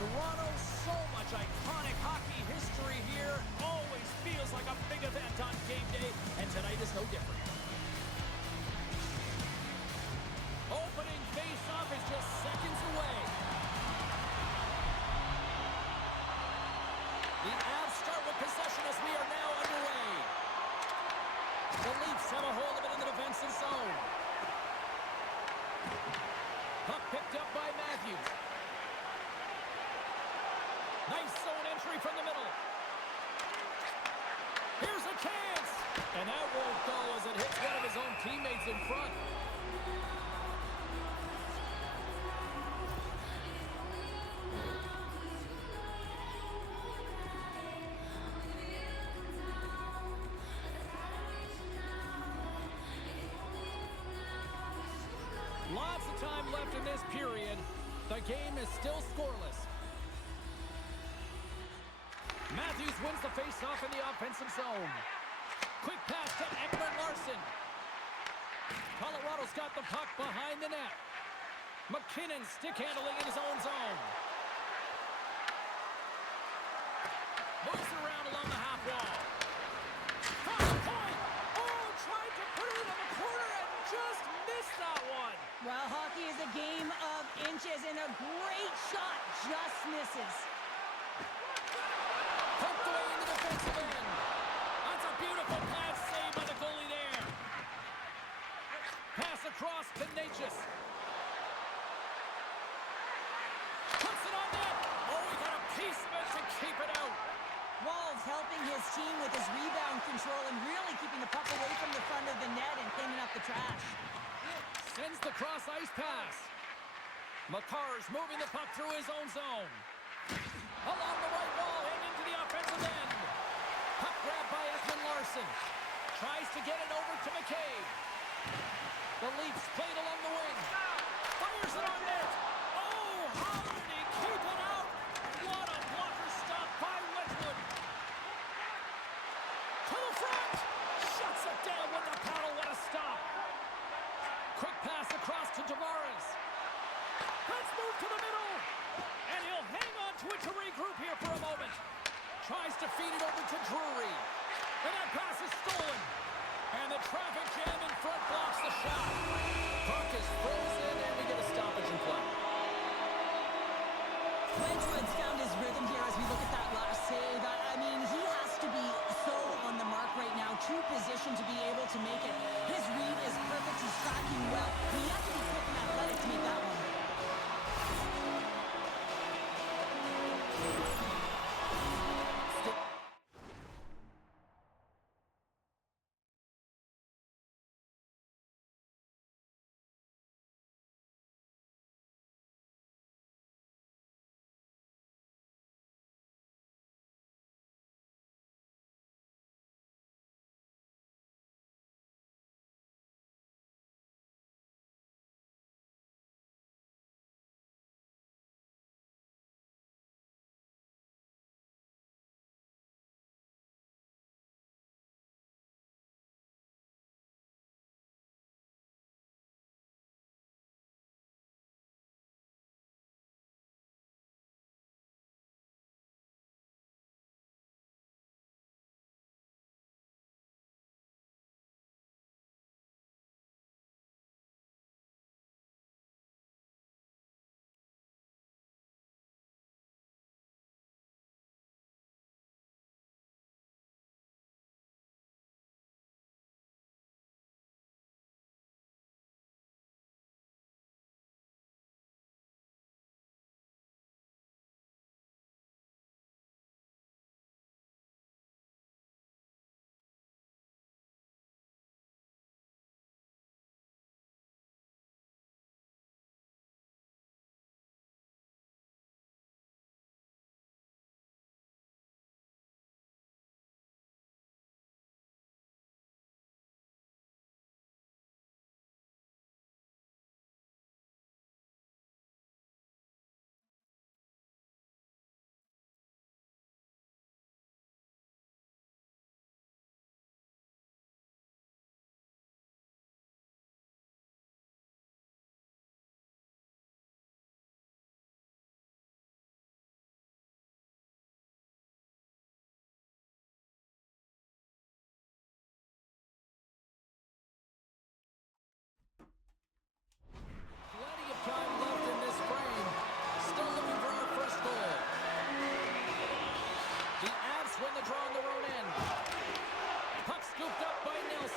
Toronto, so much iconic hockey history here. Always feels like a big event on game day, and tonight is no different. Opening face-off is just seconds away. The Avs start with possession as we are now underway. The Leafs have a hold of it in the defensive zone. Puck picked up by Matthews. Nice zone entry from the middle. Here's a chance. And that won't go as it hits one of his own teammates in front. Lots of time left in this period. The game is still scoreless. Matthews wins the face-off in the offensive zone. Quick pass to Larson. Colorado's got the puck behind the net. McKinnon stick handling in his own zone. Moves around along the half wall. Cross point! Oh, tried to put it in the corner and just missed that one. Well, hockey is a game of inches, and a great shot just misses. Poked away in the defensive end. That's a beautiful pass saved by the goalie there. Pass across to Natchez. Puts it on net. Oh, he got a piece of it to keep it out. Wolves helping his team with his rebound control and really keeping the puck away from the front of the net and cleaning up the trash. Sends the cross-ice pass. Makar's moving the puck through his own zone. Along the right wall and into the offensive end. Puck grab by Larson. Tries to get it over to McCabe. The Leafs played along the wing. Fires it on net. Oh, how did he keep it out? What a blocker stop by Wedgwood. To the front. Shuts it down with the paddle. What a stop. Quick pass across to Tavares. Let's move to the middle. And he'll hang on to it to regroup here for a moment. Tries to feed it over to Drury. And that pass is stolen. And the traffic jam in front blocks the shot. Puck is frozen and we get a stoppage in play. Wedgwood's found his rhythm here as we look at that last save. I mean, he has to be so on the mark right now, to position to be able to make it. His read is perfect. He's tracking well. He has to be quick and athletic to make that one.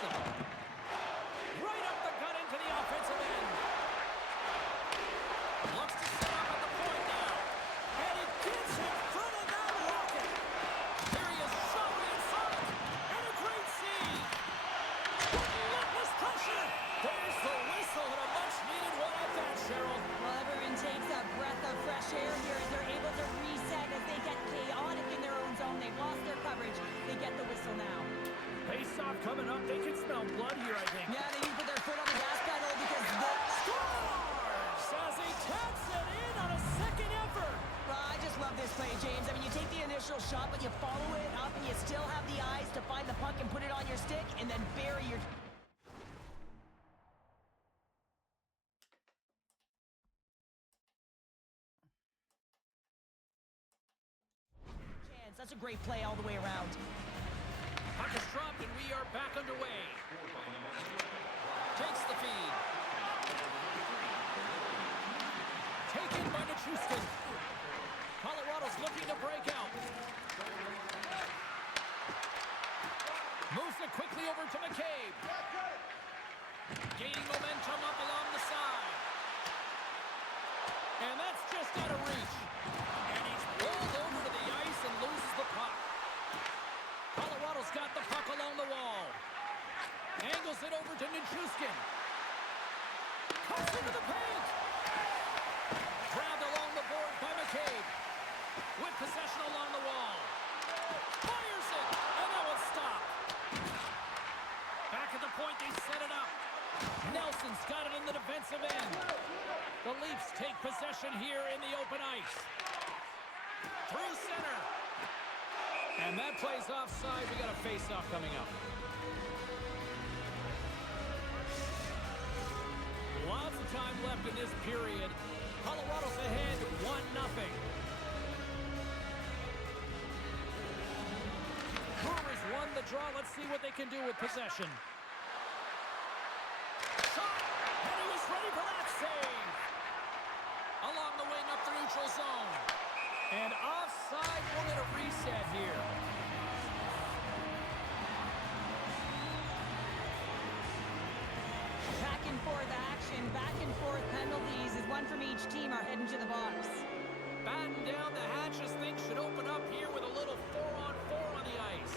Nelson. Right up the gut into the offensive end. Looks to set up at the point now. And it gets in front of that rocket. Here he is shoving inside. And a great save. Relentless pressure. There's the whistle and a much-needed one at that, Cheryl. Well, everyone takes a breath of fresh air here as they're able to reset as they get chaotic in their own zone. They've lost their coverage. They get the whistle now. Face-off coming up. They can smell blood here, I think. Yeah, they need to put their foot on the gas pedal because the Scores as he taps it in on a second effort. Well, I just love this play, James. I mean, you take the initial shot, but you follow it up, and you still have the eyes to find the puck and put it on your stick, and then bury your... That's a great play all the way around. Puck is dropped, and we are back underway. Takes the feed. Taken by Nichushkin. Colorado's looking to break out. Moves it quickly over to McCabe. Gaining momentum up along the side. And that's just out of reach. And he's pulled over to the ice and loses the puck. Colorado's got the puck along the wall. Angles it over to Nichushkin. Cuts into the paint. Grabbed along the board by McCabe. With possession along the wall. Fires it. And that one's stopped. Back at the point, they set it up. Nelson's got it in the defensive end. The Leafs take possession here in the open ice. Through center. And that play's offside. We got a face-off coming up. Lots of time left in this period. Colorado's ahead 1-0. Brewers won the draw. Let's see what they can do with possession. Shot! And he was ready for that save. Along the wing up the neutral zone. And offside, we'll get a reset here. Back and forth action, back and forth penalties as one from each team are heading to the box. Batten down the hatches. Things should open up here with a little 4-on-4 on the ice.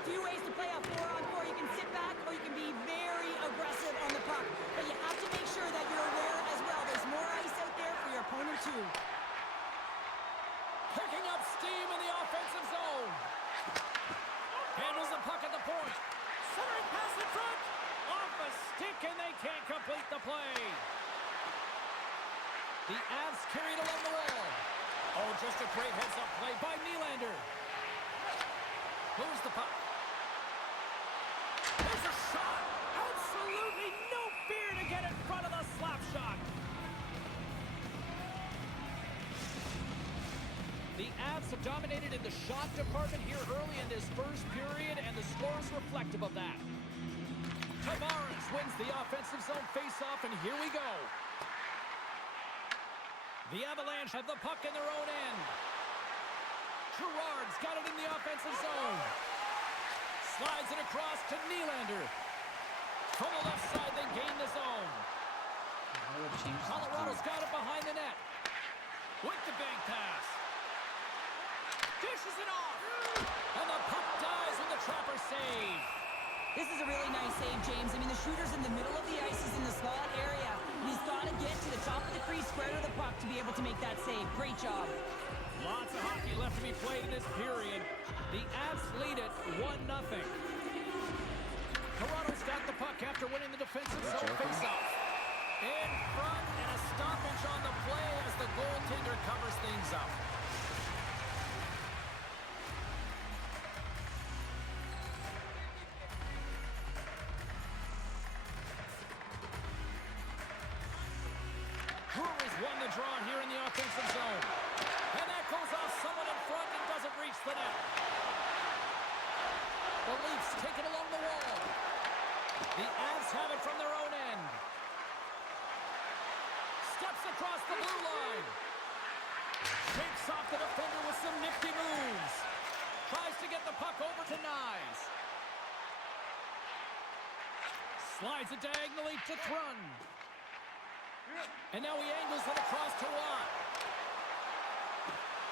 A few ways to play a 4-on-4. You can sit back or you can be very aggressive on the puck. But you have to make sure that you're aware as well. There's more ice out there for your opponent too. Picking up steam in the offensive zone. Handles the puck at the point. Centering pass in front. Off a stick, and they can't complete the play. The Avs carried along the wall. Oh, just a great heads-up play by Nylander. Moves the puck. There's a shot. Absolutely no fear to get in front of the slap shot. The Avs have dominated in the shot department here early in this first period, and the score is reflective of that. Tavares wins the offensive zone face-off, and here we go. The Avalanche have the puck in their own end. Girard's got it in the offensive zone. Slides it across to Nylander. From the left side, they gain the zone. Colorado's got it behind the net. With the bank pass. Dishes it off. And the puck dies with the trapper save. This is a really nice save, James. I mean, the shooter's in the middle of the ice. He's in the slot area. And he's got to get to the top of the crease, square to the puck to be able to make that save. Great job. Lots of hockey left to be played in this period. The Avs lead it 1-0. Toronto's got the puck after winning the defensive zone faceoff. In front, and a stoppage on the play as the goaltender covers things up. Brewers won the draw here in the offensive zone. And that goes off someone in front and doesn't reach the net. The Leafs take it along the wall. The Avs have it from their own end. Steps across the blue line. Shakes off the defender with some nifty moves. Tries to get the puck over to Nyes. Slides it diagonally to Thrun. And now he angles it across to Watt.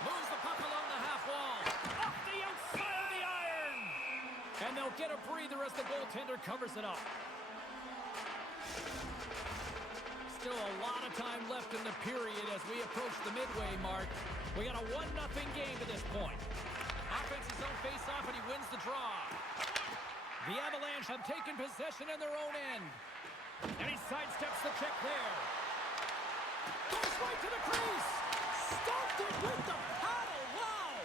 Moves the puck along the half wall. Off the outside of the iron. And they'll get a breather as the goaltender covers it up. Still a lot of time left in the period as we approach the midway mark. We got a 1-0 game to this point. Offense's own face-off, and he wins the draw. The Avalanche have taken possession in their own end. And he sidesteps the check there. Goes right to the crease. Stopped it with the paddle. Wow!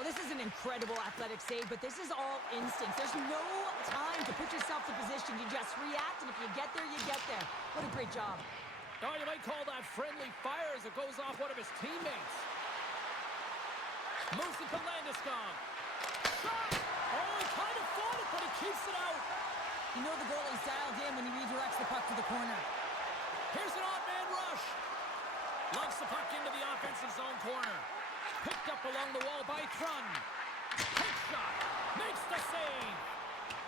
Well, this is an incredible athletic save, but this is all instinct. There's no time to put yourself to position. You just react, and if you get there, you get there. What a great job. Oh, you might call that friendly fire as it goes off one of his teammates. Moves it to Landeskog. Shot! Oh, he kind of fought it, but he keeps it out. You know the goalie's dialed in when he redirects the puck to the corner. Here's an odd-man rush. Lugs the puck into the offensive zone corner. Picked up along the wall by Thrun. Take shot. Makes the save.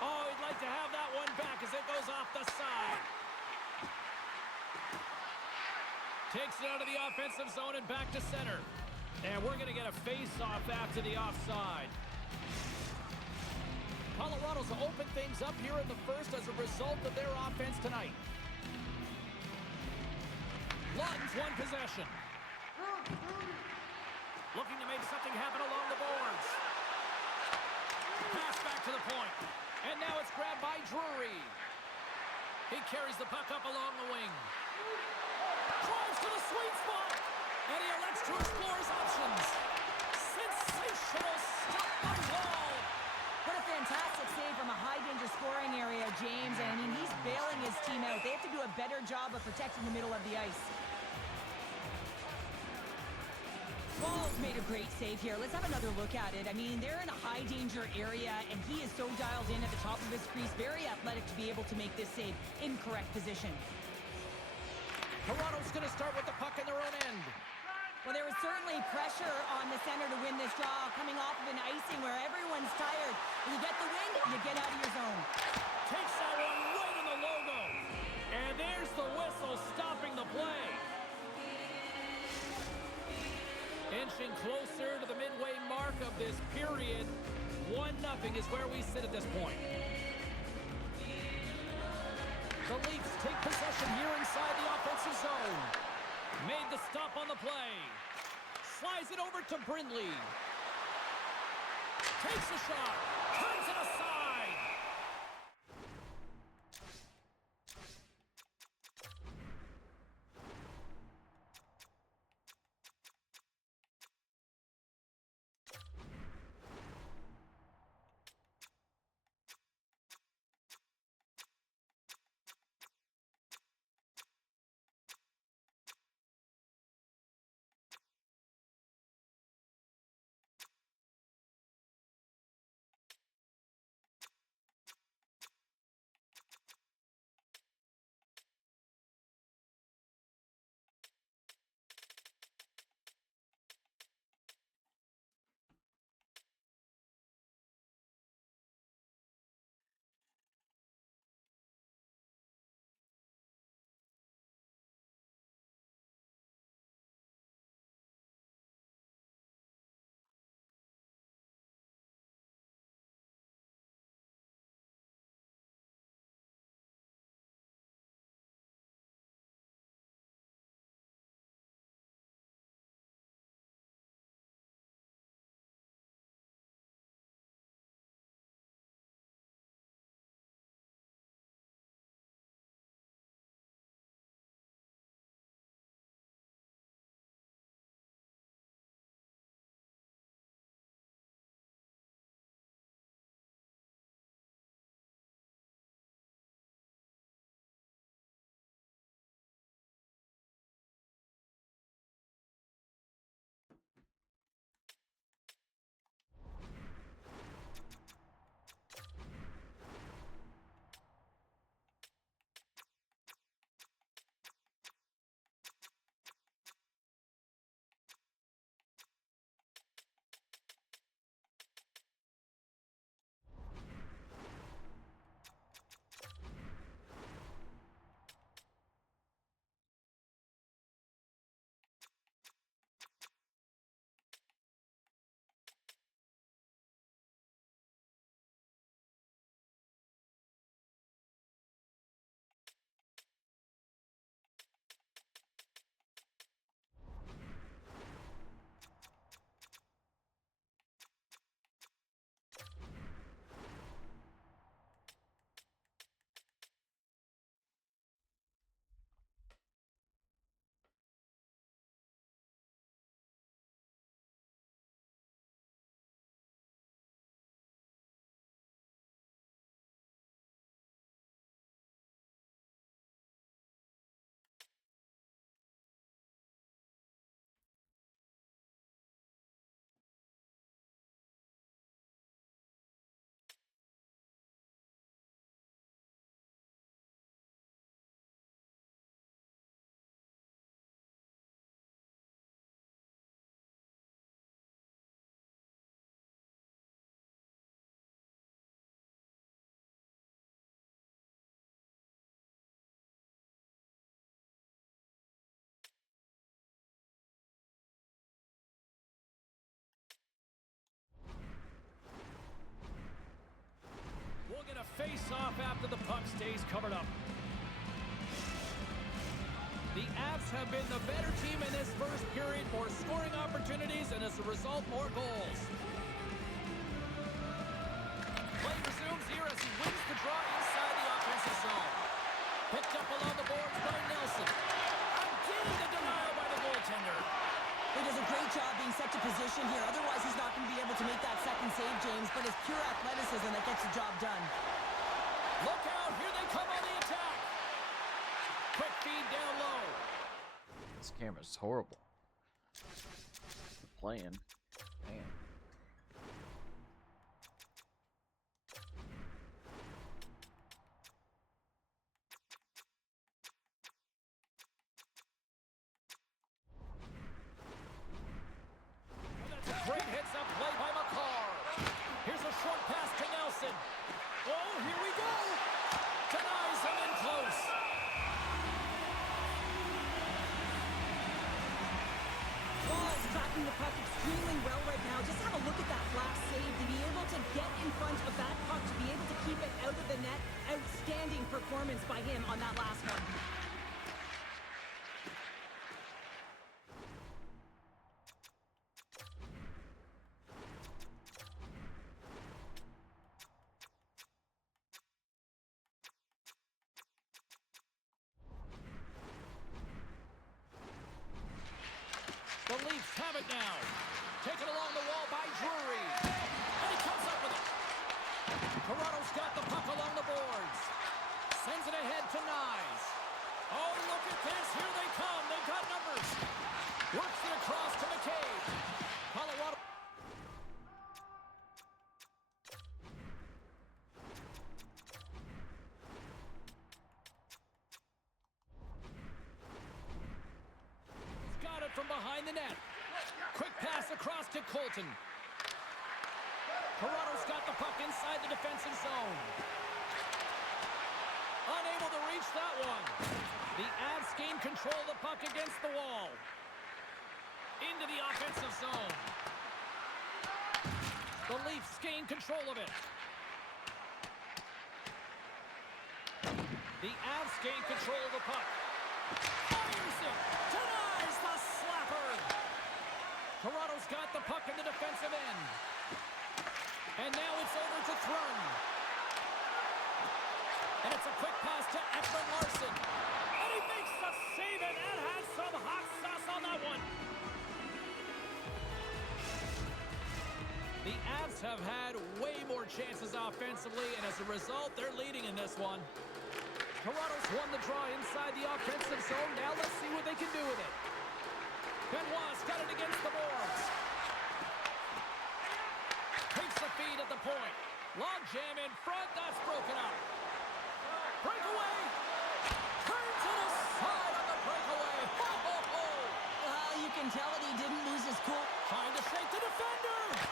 Oh, he'd like to have that one back as it goes off the side. Takes it out of the offensive zone and back to center. And we're going to get a face-off after the offside. Colorado's opened things up here in the first as a result of their offense tonight. Lawton's won possession. Looking to make something happen along the boards. Pass back to the point. And now it's grabbed by Drury. He carries the puck up along the wing. Drives to the sweet spot. And he elects to explore his options. Sensational stop by Wall. What a fantastic save from a high-danger scoring area, James. And, I mean, he's bailing his team out. They have to do a better job of protecting the middle of the ice. Wall's made a great save here. Let's have another look at it. I mean, they're in a high-danger area, and he is so dialed in at the top of his crease. Very athletic to be able to make this save. Incorrect position. Toronto's going to start with the puck in their own end. Well, there was certainly pressure on the center to win this draw, coming off of an icing where everyone's tired. When you get the win, you get out of your zone. Takes that one right in the logo. And there's the whistle stopping the play. Inching closer to the midway mark of this period. 1-0 is where we sit at this point. The Leafs take possession here inside the offensive zone. Made the stop on the play. Slides it over to Brindley. Takes a shot. Turns it aside. off after the puck stays covered up. The Avs have been the better team in this first period, more scoring opportunities, and as a result, more goals. Play resumes here as he wins the draw inside the offensive zone. Picked up along the boards by Nelson. Again, the denial by the goaltender. He does a great job being set to position here. Otherwise, he's not going to be able to make that second save, James, but it's pure athleticism that gets the job done. Look out, here they come on the attack. Quick feed down low. This camera's horrible. Playing. Man. Great hits-up play by Makar. Here's a short pass to Nelson. Oh, here we go. Denies him in close. Ball is tracking the puck extremely well right now. Just have a look at that last save. To be able to get in front of that puck, to be able to keep it out of the net. Outstanding performance by him on that last one. The Leafs have it now. Taken along the wall by Drury. And he comes up with it. Toronto's got the puck along the boards. Sends it ahead to Nyes. Oh, look at this. Here they come. They've got numbers. Works it across to McCabe. Colorado. Got it from behind the net. Quick pass across to Colton. Toronto's got the puck inside the defensive zone. Unable to reach that one. The Avs gain control of the puck against the wall. Into the offensive zone. The Leafs gain control of it. The Avs gain control of the puck. Fires it. Denies the slapper. Toronto's got the puck in the defensive end. And now it's over to Thrun. And it's a quick pass to Ekman Larsson. And he makes the save, and that has some hot sauce on that one. The Avs have had way more chances offensively, and as a result, they're leading in this one. Toronto's won the draw inside the offensive zone. Now let's see what they can do with it. Benoit's got it against the boards. Takes the feed at the point. Long jam in front. That's broken up. Breakaway. Turns it aside on the breakaway. Ho, ho, ho. Well, you can tell that he didn't lose his cool. Trying to shake the defender.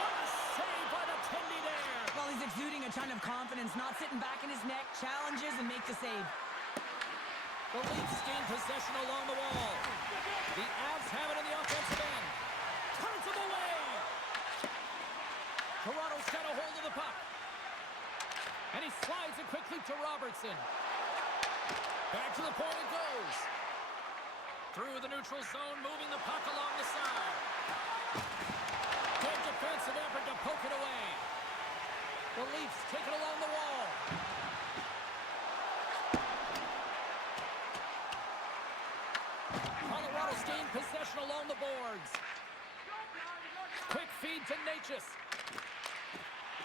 What a save by the Tendy there. Well, he's exuding a ton of confidence, not sitting back in his neck, challenges and makes the save. The Leafs gain possession along the wall. The Avs have it in the offensive end. Turns him away. Toronto's got a hold of the puck. And he slides it quickly to Robertson. Back to the point it goes. Through the neutral zone, moving the puck along the side. Good defensive effort to poke it away. The Leafs take it along the wall. Colorado's gained possession along the boards. Quick feed to Natchez.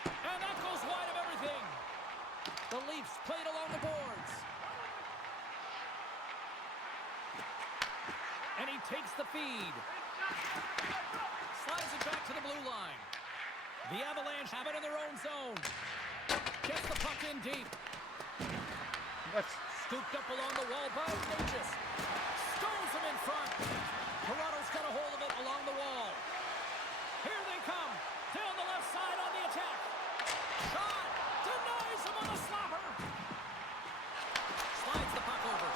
And that goes wide of everything. The Leafs played along the boards. And he takes the feed. Slides it back to the blue line. The Avalanche have it in their own zone. Gets the puck in deep. That's Scooped up along the wall by Natchez. Stones him in front. Toronto's got a hold of it along the wall. Here they come. Down the left side on the attack. Shot. Denies him on the slapper. Slides the puck over.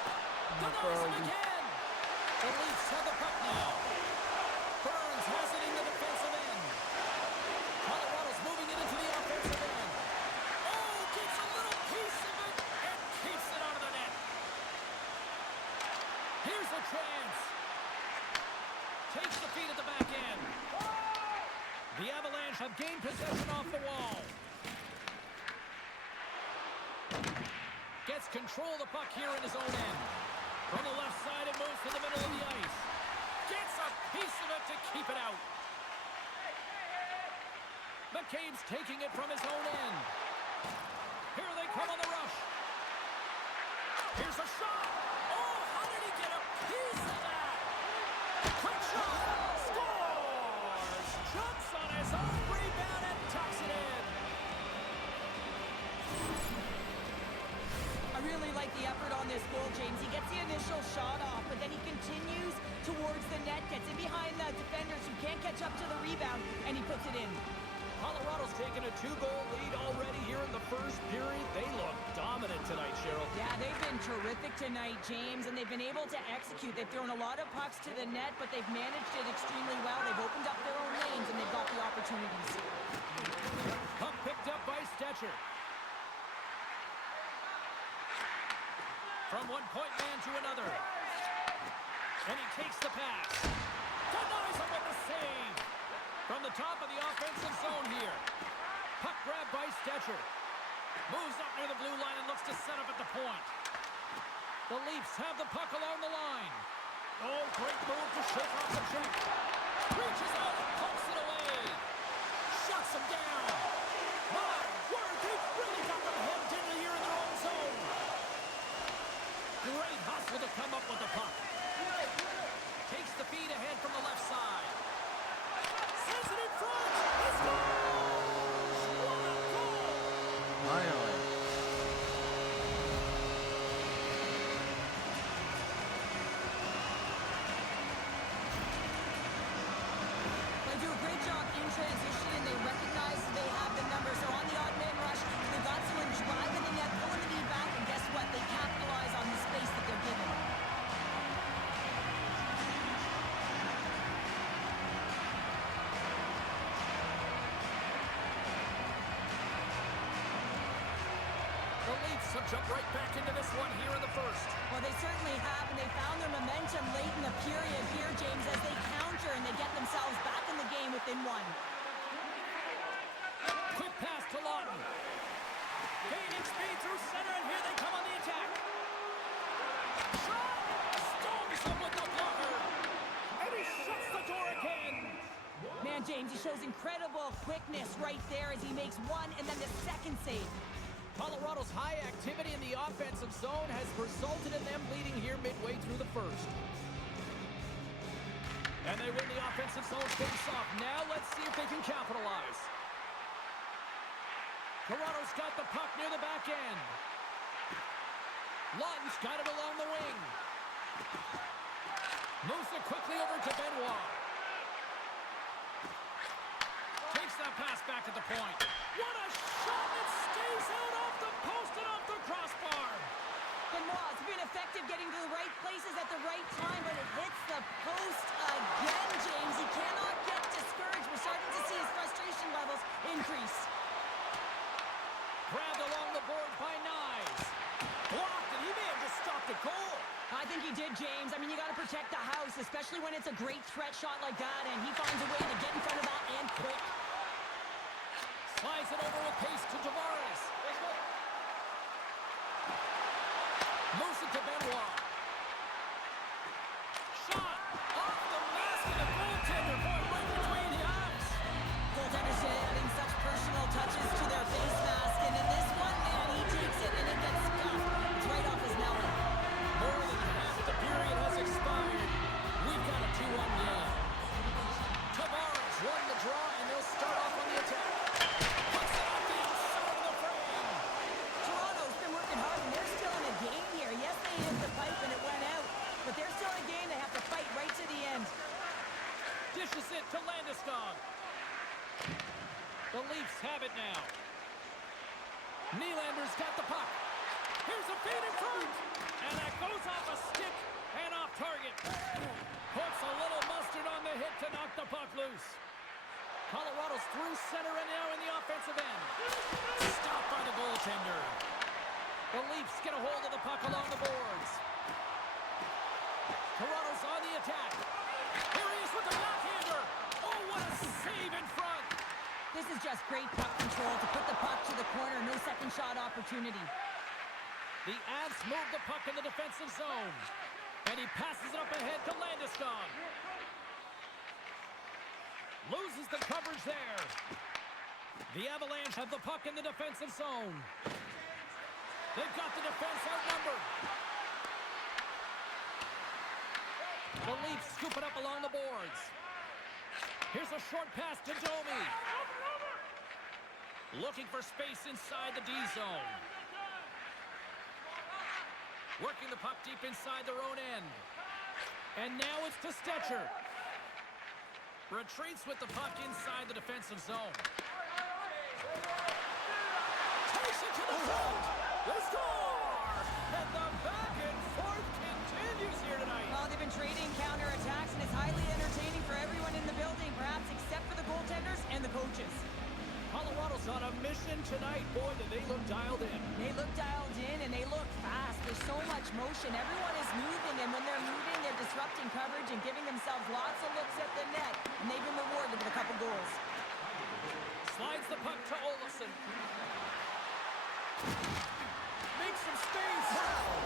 Denies him again. The Leafs have the puck now. Burns has it in the defensive end. Colorado's moving it into the offensive end. Oh, gets a little piece chance. Takes the feed at the back end. The Avalanche have gained possession off the wall. Gets control of the puck here in his own end. From the left side, it moves to the middle of the ice. Gets a piece of it to keep it out. McCabe's taking it from his own end. Here they come on the rush. Here's a shot. Oh, how did he get a piece of that? Quick shot. Scores. Jumps on his own rebound and tucks it in. I really like the effort on this goal, James. He gets the initial shot off, but then he continues towards the net, gets in behind the defenders who can't catch up to the rebound, and he puts it in. Colorado's taken a 2-goal lead already here in the first period. They look dominant tonight, Cheryl. Yeah, they've been terrific tonight, James, and they've been able to execute. They've thrown a lot of pucks to the net, but they've managed it extremely well. They've opened up their own lanes, and they've got the opportunities. Puck picked up by Stetcher. From one point man to another. And he takes the pass. Denies him with the save. From the top of the offensive zone here. Puck grabbed by Stetcher. Moves up near the blue line and looks to set up at the point. The Leafs have the puck along the line. Oh, great move to shake off the check. Reaches out and pumps it away. Shuts him down. My word, they've really got them hemmed in here in their own zone. Great hustle to come up with the puck. Takes the feed ahead from the left side. Sends it in front. He scores! What a goal! Finally. They do a great job in transition, and they recognize they have the numbers. So on the odd man rush, they've got someone driving the net, pulling the knee back, and guess what? They capitalize on the space that they're given. The Leafs have jumped right back into this one here in the first. Well, they certainly have, and they found their momentum late in the period here, James, as they counter and they get themselves back in the game within one. Quick pass to Lawton. Gaining speed through center, and here they come on the attack. Shot! Stones him with the blocker. And he shuts the door again. Man, James, he shows incredible quickness right there as he makes one and then the second save. Colorado's high activity in the offensive zone has resulted in them leading here midway through the first. And they win the offensive zone face-off. Now let's see if they can capitalize. Toronto's got the puck near the back end. Lawton's got it along the wing. Moves it quickly over to Benoit. Takes that pass back at the point. What a shot that stays out off the post and off the crossbar. Benoit's been effective getting to the right places at the right time, but it hits the post again, James. He cannot get discouraged. We're starting to see his frustration levels increase. Grabbed along the board by Knives. Blocked, and he may have just stopped a goal. I think he did, James. I mean, you got to protect the house, especially when it's a great threat shot like that, and he finds a way to get in front of that and quick. Slides it over with pace to Tavares. Moves it to Benoit. Shot off the mask of the goaltender. Boy, right between the eyes. Goaltenders adding such personal touches to their face mask, and in this one, man, he takes it and it gets scuffed. It's right off his melon. More than half the period has expired. We've got a 2-1 game. Tavares won the draw, and they'll start off on the attack. Puts it off the inside of the frame. Toronto's been working hard, and they're still in a game here. Yes, they hit the pipe and it went out, but they're still in a game. They have to fight right to the end. Dishes it to Landeskog. The Leafs have it now. Nylander's got the puck. Here's a feed in front. And that goes off a stick and off target. Puts a little mustard on the hit to knock the puck loose. Colorado's through center and now in the offensive end. Stopped by the goaltender. The Leafs get a hold of the puck along the boards. Toronto's on the attack. Here he is with the backhander. Oh, what a save in front. This is just great puck control to put the puck to the corner. No second shot opportunity. The Avs move the puck in the defensive zone. And he passes it up ahead to Landeskog. Loses the coverage there. The Avalanche have the puck in the defensive zone. They've got the defense outnumbered. The Leafs scoop it up along the boards. Here's a short pass to Domi. Looking for space inside the D zone. Working the puck deep inside their own end. And now it's to Stetcher. Retreats with the puck inside the defensive zone. Takes it to the front. They score! And the back and forth continues here tonight. Well, they've been trading counterattacks, and it's highly entertaining for everyone in the building, perhaps except for the goaltenders and the coaches. Colorado's on a mission tonight. Boy, do they look dialed in. They look dialed in, and they look fast. There's so much motion. Everyone is moving, and when they're moving, they're disrupting coverage and giving themselves lots of looks at the net, and they've been rewarded with a couple goals. Slides the puck to Olofsson. Makes some space.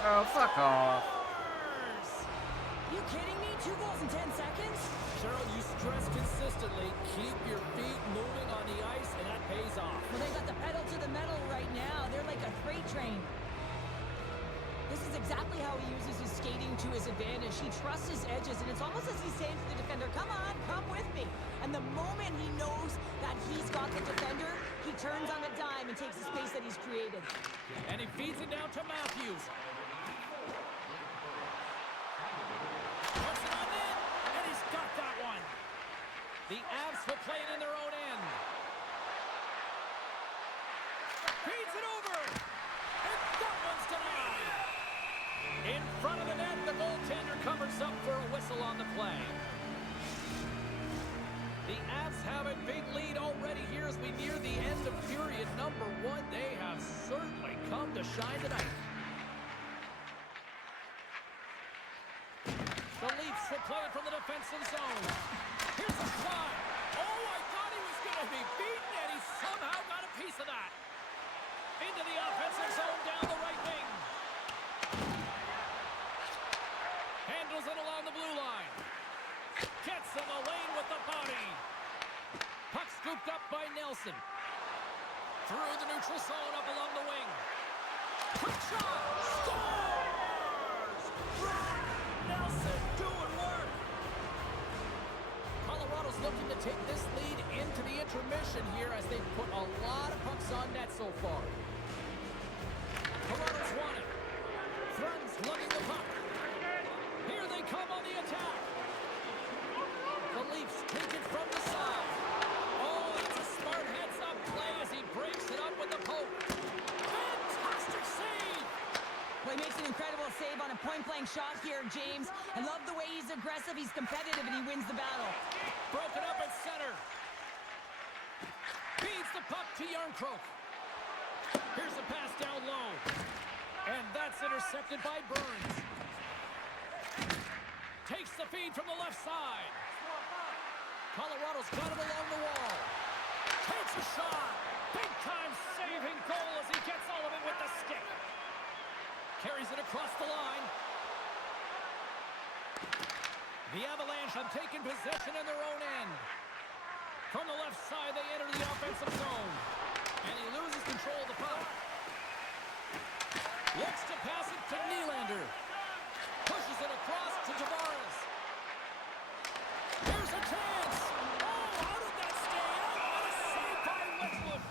Oh, fuck off. Scores! You kidding me? 2 goals in 10 seconds? Cheryl, you stress consistently. Keep your feet moving on the ice, and that pays off. Well, they got the pedal to the metal right now. They're like a freight train. This is exactly how he uses his skating to his advantage. He trusts his edges, and it's almost as he's saying to the defender, come on, come with me. And the moment he knows that he's got the defender, he turns on a dime and takes the space that he's created. And he feeds it down to Matthews. Puts it on in, and he's got that one. The Avs will play it in their own end. Feeds it over, and that one's denied. In front of the net, the goaltender covers up for a whistle on the play. The Avs have a big lead already here as we near the end of period number 1. They have certainly come to shine tonight. The Leafs will play it from the defensive zone. Here's a shot. Oh, I thought he was going to be beaten, and he somehow got a piece of that. Into the offensive zone down the right wing. Handles it along the blue line. Gets in the lane with the body. Puck scooped up by Nelson. Through the neutral zone up along the wing. Quick shot. Scores! Nelson doing work. Colorado's looking to take this lead into the intermission here as they put a lot of pucks on net so far. Toronto's won it. Thruns lugging the puck. Here they come on the attack. The Leafs take it from the side. Oh, that's a smart heads-up play as he breaks it up with the poke. Fantastic save! Well, he makes an incredible save on a point-blank shot here, James. I love the way he's aggressive, he's competitive, and he wins the battle. Broken up at center. Feeds the puck to Yarncroke. Here's a pass down low. And that's intercepted by Burns. Takes the feed from the left side. Colorado's got it along the wall. Takes a shot. Big-time saving goal as he gets all of it with the stick. Carries it across the line. The Avalanche have taken possession in their own end. From the left side, they enter the offensive zone. And he loses control of the puck. Looks to pass it to Nylander. Pushes it across to Tavares. Here's a chance. Oh, how did that stay out? What a save by Westwood.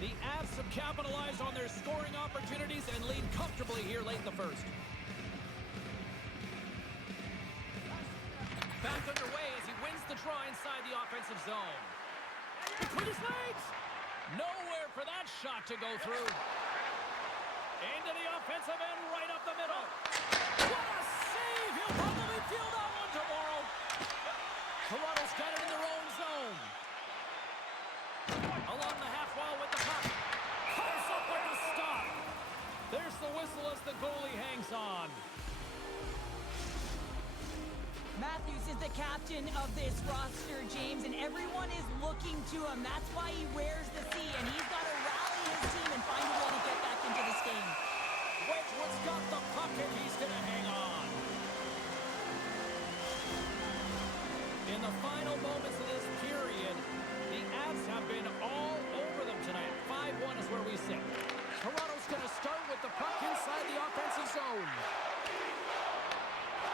The Avs have capitalized on their scoring opportunities and lead comfortably here late in the first. Back underway as he wins the draw inside the offensive zone. Between his legs. Nowhere for that shot to go through. Into the offensive end, right up the middle. What a save! He'll probably feel that one tomorrow. Toronto's got it in their own zone. Along the half wall with the puck. Comes up with the stop. as the goalie hangs on. Matthews is the captain of this roster, James, and everyone is looking to him. That's why he wears the C, and he's got to rally his team and find a way to get back into this game. Wedgwood's got the puck, and he's going to hang on. In the final moments of this period, the Avs have been all over them tonight. 5-1 is where we sit. Toronto's going to start with the puck inside the offensive zone.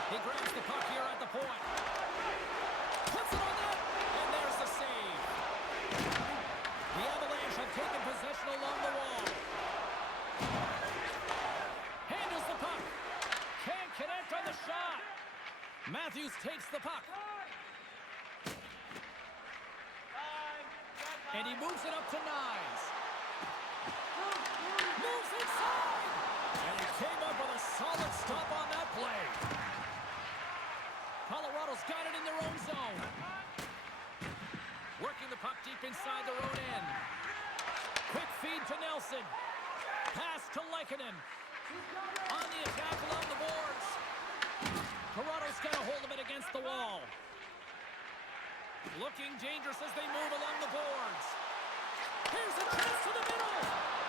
He grabs the puck here at the point. Puts it on net, and there's the save. The Avalanche have taken possession along the wall. Handles the puck. Can't connect on the shot. Matthews takes the puck. And he moves it up to Nyes. Moves inside. And he came up with a solid stop on that play. Colorado's got it in their own zone. Working the puck deep inside their own end. Quick feed to Nelson. Pass to Lehkonen. On the attack along the boards. Toronto's got a hold of it against the wall. Looking dangerous as they move along the boards. Here's a chance to the middle.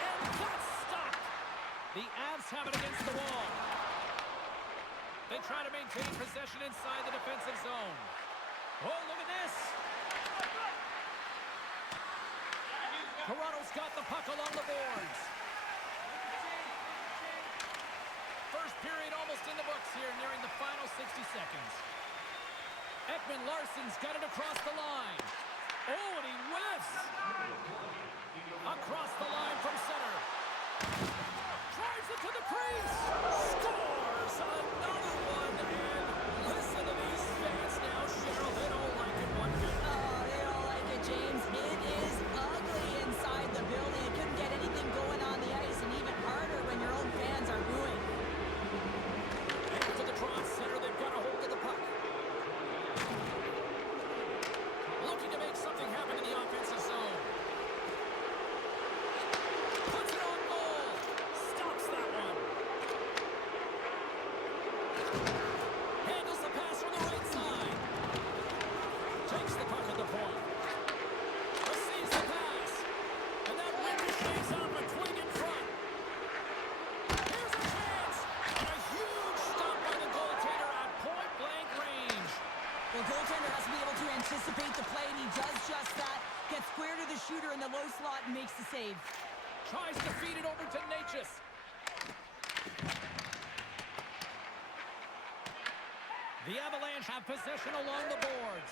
And that's stopped. The Avs have it against the wall. They try to maintain possession inside the defensive zone. Oh, look at this. Toronto's got the puck along the boards. First period almost in the books here, nearing the final 60 seconds. Ekman-Larsson's got it across the line. Oh, and he whiffs. Across the line from center. Drives it to the crease. Scores another one. And listen to these fans now, Cheryl. They don't like it one bit. Oh, they don't like it, James. It is ugly inside the building. It couldn't get anything going on the ice, and even harder when your own fans are booing. And to the draw center, they've got a hold of the puck. Looking to make something happen in the offensive zone. Puts it on goal. Stops that one. Handles the pass from the right side. Takes the puck at the point. Receives the pass. And that ricochets off a twig in front. Here's a chance. And a huge stop by the goaltender at point-blank range. The goaltender has to be able to anticipate the play, and he does just that. Gets square to the shooter in the low slot and makes the save. Tries to feed it over to Natchez. The Avalanche have possession along the boards.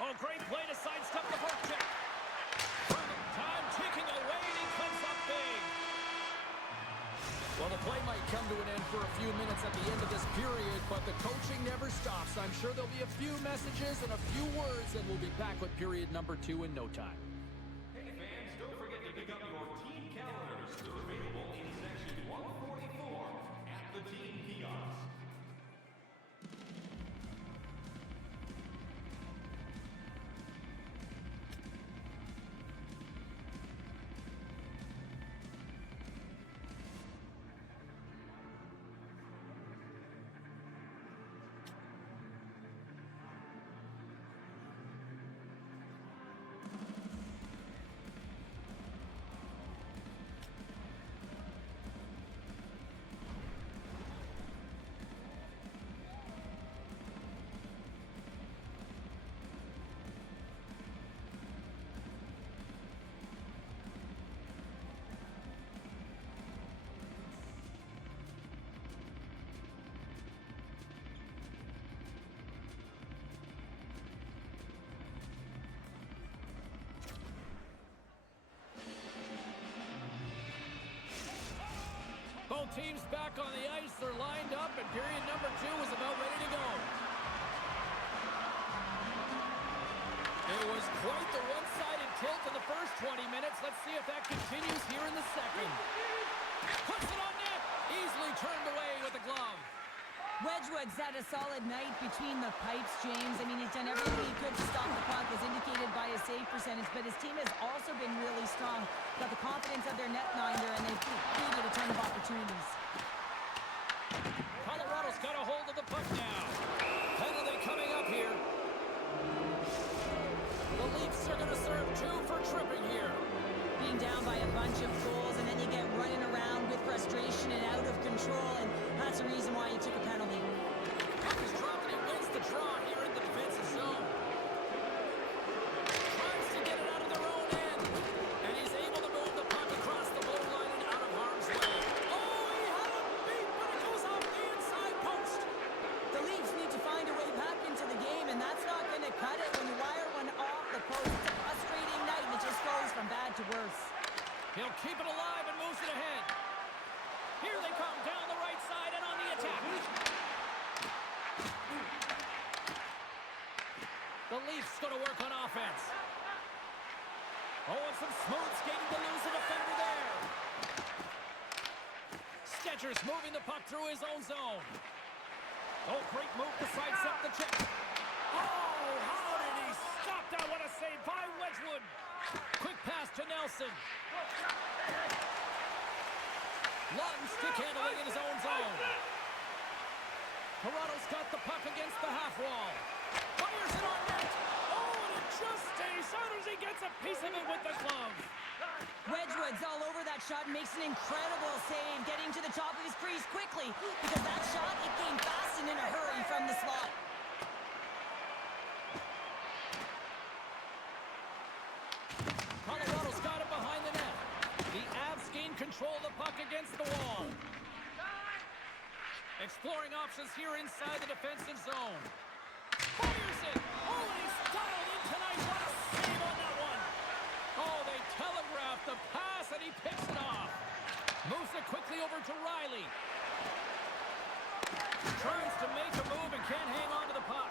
Oh, great play to sidestep the poke check. Time ticking away, and he comes up big. Well, the play might come to an end for a few minutes at the end of this period, but the coaching never stops. I'm sure there'll be a few messages and a few words, and we'll be back with period number 2 in no time. Hey fans, don't forget to pick up your team calendars. They're available in section 144 at the team kiosk. Both teams back on the ice. They're lined up, and period number 2 is about ready to go. It was quite the one-sided tilt in the first 20 minutes. Let's see if that continues here in the second. Puts it on net. Easily turned away with the glove. Wedgwood's had a solid night between the pipes, James. I mean, he's done everything he could to stop the puck, as indicated by his save percentage, but his team has also been really strong. Got the confidence of their netminder, and they've created a ton of opportunities. Colorado's got a hold of the puck now. Penalty coming up here. The Leafs are going to serve 2 for tripping here. Being down by a bunch of goals, and then you get running around with frustration and out of control, and that's the reason why you took a penalty. Puck is dropped and he wins the draw here in the defensive zone. Tries to get it out of their own end, and he's able to move the puck across the blue line and out of harm's way. Oh, he had him beat, but it goes off the inside post. The Leafs need to find a way back into the game, and that's not going to cut it when you wire one off the post. It's a frustrating night, and it just goes from bad to worse. He'll keep it alive and moves it ahead. Here they come down the right side and on the attack. The Leafs going to work on offense. Oh, and some smooth skating to lose a defender there. Skechers moving the puck through his own zone. Oh, great move to sidestep the check. Oh, how did he stop that? What a save by Wedgwood. Quick pass to Nelson. Lawton stick handling in his own zone. Toronto's got the puck against the half wall. Fires it on net. Oh, and it just stays out as he gets a piece of it with the glove. Wedgwood's all over that shot and makes an incredible save, getting to the top of his crease quickly, because that shot, it came fast and in a hurry from the slot. Colorado's got it behind the net. The Avs gain control of the puck against the wall. Exploring options here inside the defensive zone. Fires it! Oh, and he's dialed in tonight. What a save on that one! Oh, they telegraphed the pass, and he picks it off. Moves it quickly over to Riley. Tries to make a move and can't hang on to the puck.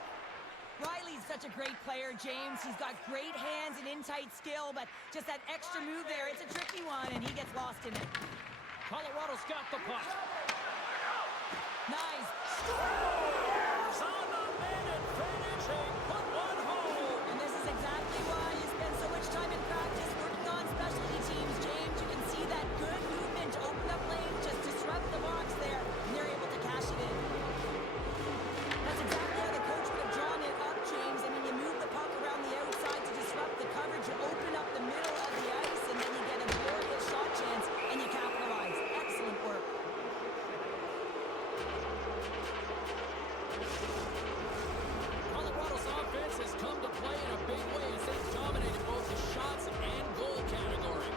Riley's such a great player, James. He's got great hands and in-tight skill, but just that extra move there, it's a tricky one, and he gets lost in it. Colorado's got the puck. Nice. Scores on the man advantage and put one home. And this is exactly why you spend so much time in practice working on specialty teams, James. You can see that good movement to open up lanes, just disrupt the box there, and they're able to cash it in. That's exactly how the coach would have drawn it up, James. I mean, you move the puck around the outside to disrupt the coverage, you open up the middle of the ice, and then you get a glorious shot chance, and you capitalize. Excellent work. Colorado's offense has come to play in a big way as they've dominated both the shots and goal category.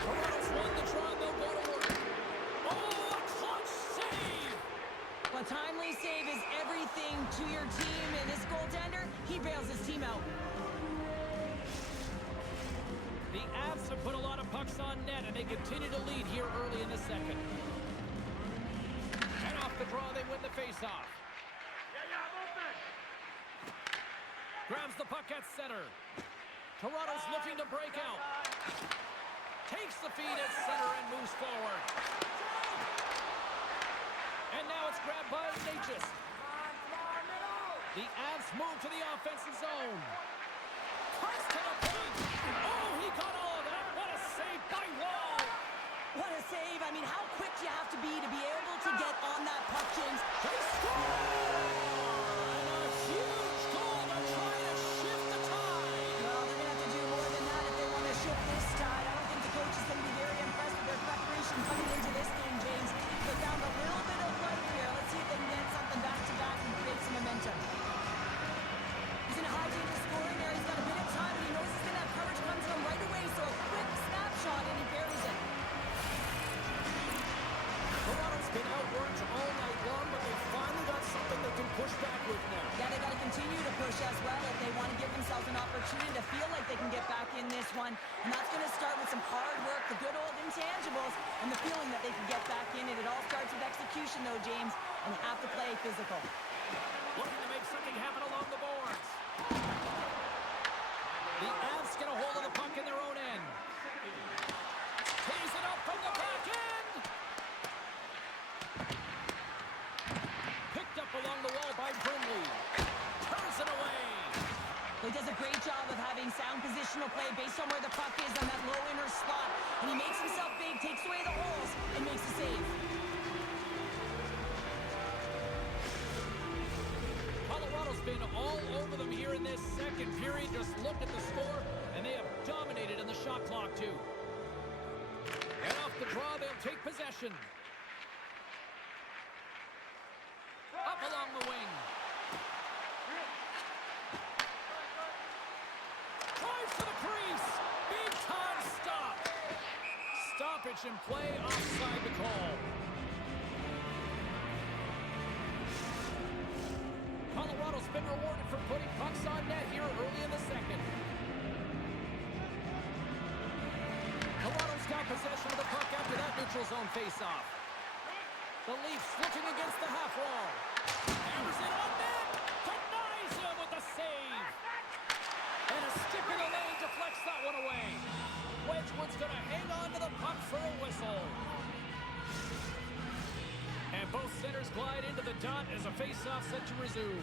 Toronto's won the draw, they'll go to work. Oh, a clutch save! A timely save is everything to your team, and this goaltender, he bails his team out. The Avs have put a lot of pucks on net, and they continue to lead here early in the second. And off the draw, they win the faceoff. Grabs the puck at center. Toronto's looking to break out. Takes the feed at center and moves forward. And now it's grabbed by Natchez. The Avs move to the offensive zone. Cuts to the point. Oh, he got all of that. What a save by Wall. What a save. I mean, how quick do you have to be able to get on that puck, James? They score! And a huge goal to try to shift the tide. Well, they're going to have to do more than that if they want to shift this tide. I don't think the coach is going to be very impressed with their preparation coming into this game, James. They found a little bit of life here. Let's see if they can get something back-to-back and create some momentum. He's in a high danger scoring there. He's got a bit of time, and he knows he's going to have coverage come to him right away, so a quick snapshot, and he buries it. Toronto's been outworked all night long, but they finally got something they can push back with now. Yeah, they got to continue to push as well if they want to give themselves an opportunity to feel like they can get back in this one. And that's going to start with some hard work, the good old intangibles, and the feeling that they can get back in it. It all starts with execution, though, James, and you have to play physical. Looking to make something happen along the boards. The Avs get a hold of the puck in their own end. Tees it up from the back end. positional play based on where the puck is on that low inner slot. And he makes himself big, takes away the holes, and makes a save. Colorado's been all over them here in this second period. Just look at the score, and they have dominated in the shot clock, too. And off the draw, they'll take possession. Up along the wing. Drives to the crease. Big time stop. Stoppage in play, offside the call. Colorado's been rewarded for putting pucks on net here early in the second. Colorado's got possession of the puck after that neutral zone face-off. The Leafs looking against the half wall. Hammers it on net. Denies him with the save. And a stick in the lane deflects that one away. Wedgwood's going to hang on to the puck for a whistle. And both centers glide into the dot as a face-off set to resume.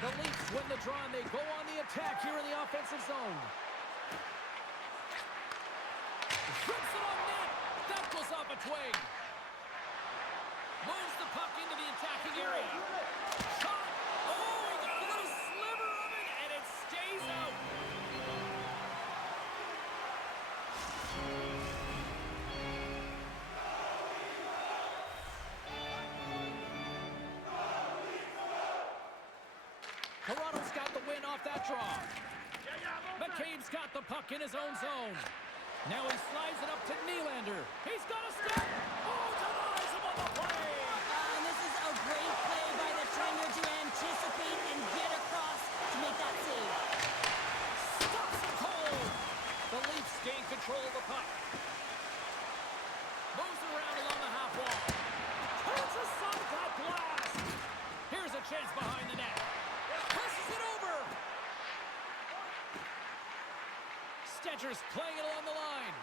The Leafs win the draw and they go on the attack here in the offensive zone. Drips it on net. That goes off a twig. Moves the puck into the attacking area. Shot. Oh, he got a little sliver of it, and it stays out. Toronto's got the win off that draw. McCabe's got the puck in his own zone. Now he slides it up to Nylander. He's got a step. Oh, denies him on the play. And this is a great play by the trainer to anticipate and get across to make that save. Stops it cold. The Leafs gain control of the puck. Moves around along the half wall. Turns aside that blast. Here's a chance behind the net. Passes it over. Stetcher's playing it along the line.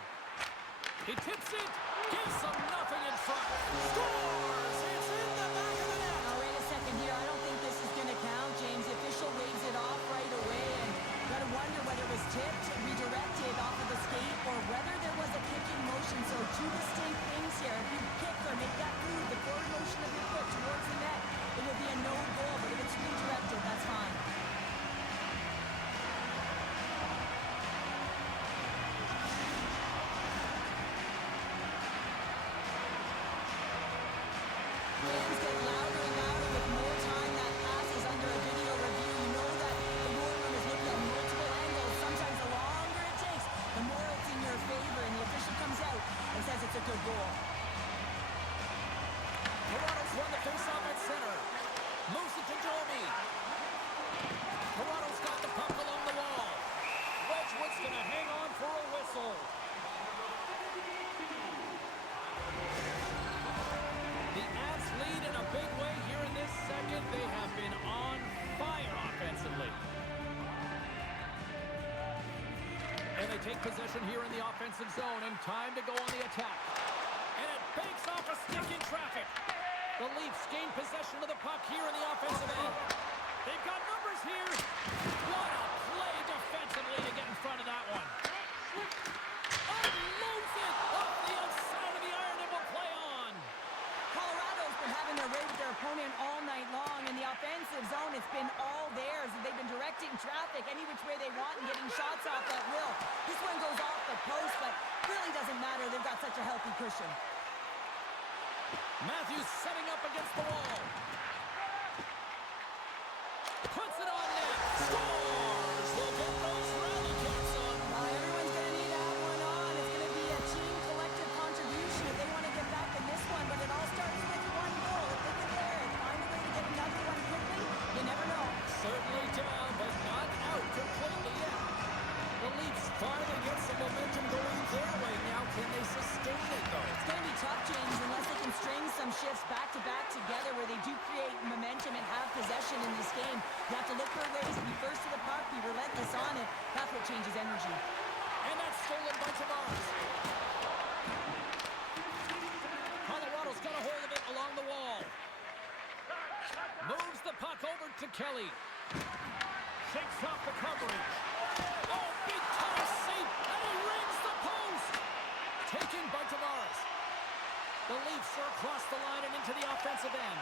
He tips it. Gives them nothing in front. Scores! It's in the back of the net. Now, wait a second here. I don't think this is going to count, James. The official waves it off right away. And you got to wonder whether it was tipped, redirected off of the skate, or whether there was a kicking motion. So two distinct things here. If you kick or make that move, the forward motion of your foot towards the net, it will be a no goal. But if it's redirected, that's fine. Fans get louder and louder with more time that passes under a video review. You know that the war room is looking at multiple angles. Sometimes the longer it takes, the more it's in your favor, and the official comes out and says it's a good goal. Toronto's won the faceoff at center. Moves it to Domi. Toronto's got the puck along the wall. Wedgwood's going to hang on for a whistle. The Avs lead in a big way here in this second. They have been on fire offensively. And they take possession here in the offensive zone, and time to go on the attack. And it banks off a stick in traffic. The Leafs gain possession of the puck here in the offensive end. They've got numbers here. What a play defensively to get in front of that one. Unloads it off the outside of the iron and will play on. Colorado's been having their way with their opponent all night long. In the offensive zone, it's been all theirs. They've been directing traffic any which way they want and getting shots off at will. This one goes off the post, but really doesn't matter. They've got such a healthy cushion. Matthews setting up against the wall. Puts it on net. Scores! They'll get those rally caps on. Everyone's going to need to have one on. It's going to be a team collective contribution if they want to get back in this one. But it all starts with one goal. If they can there and find a way to get another one quickly, you never know. Certainly down, but not out completely yet. The Leafs finally get some momentum going their way now. Can they sustain it, though? It's going to be tough, James, unless they can string some shifts back-to-back together where they do create momentum and have possession in this game. You have to look for ways to be first to the puck, be relentless on it. That's what changes energy. And that's stolen by Tavares. Colorado's got a hold of it along the wall. Moves the puck over to Kelly. Shakes off the coverage. Oh, big time save, and he rings the post. Taken by Tavares. The Leafs are across the line and into the offensive end.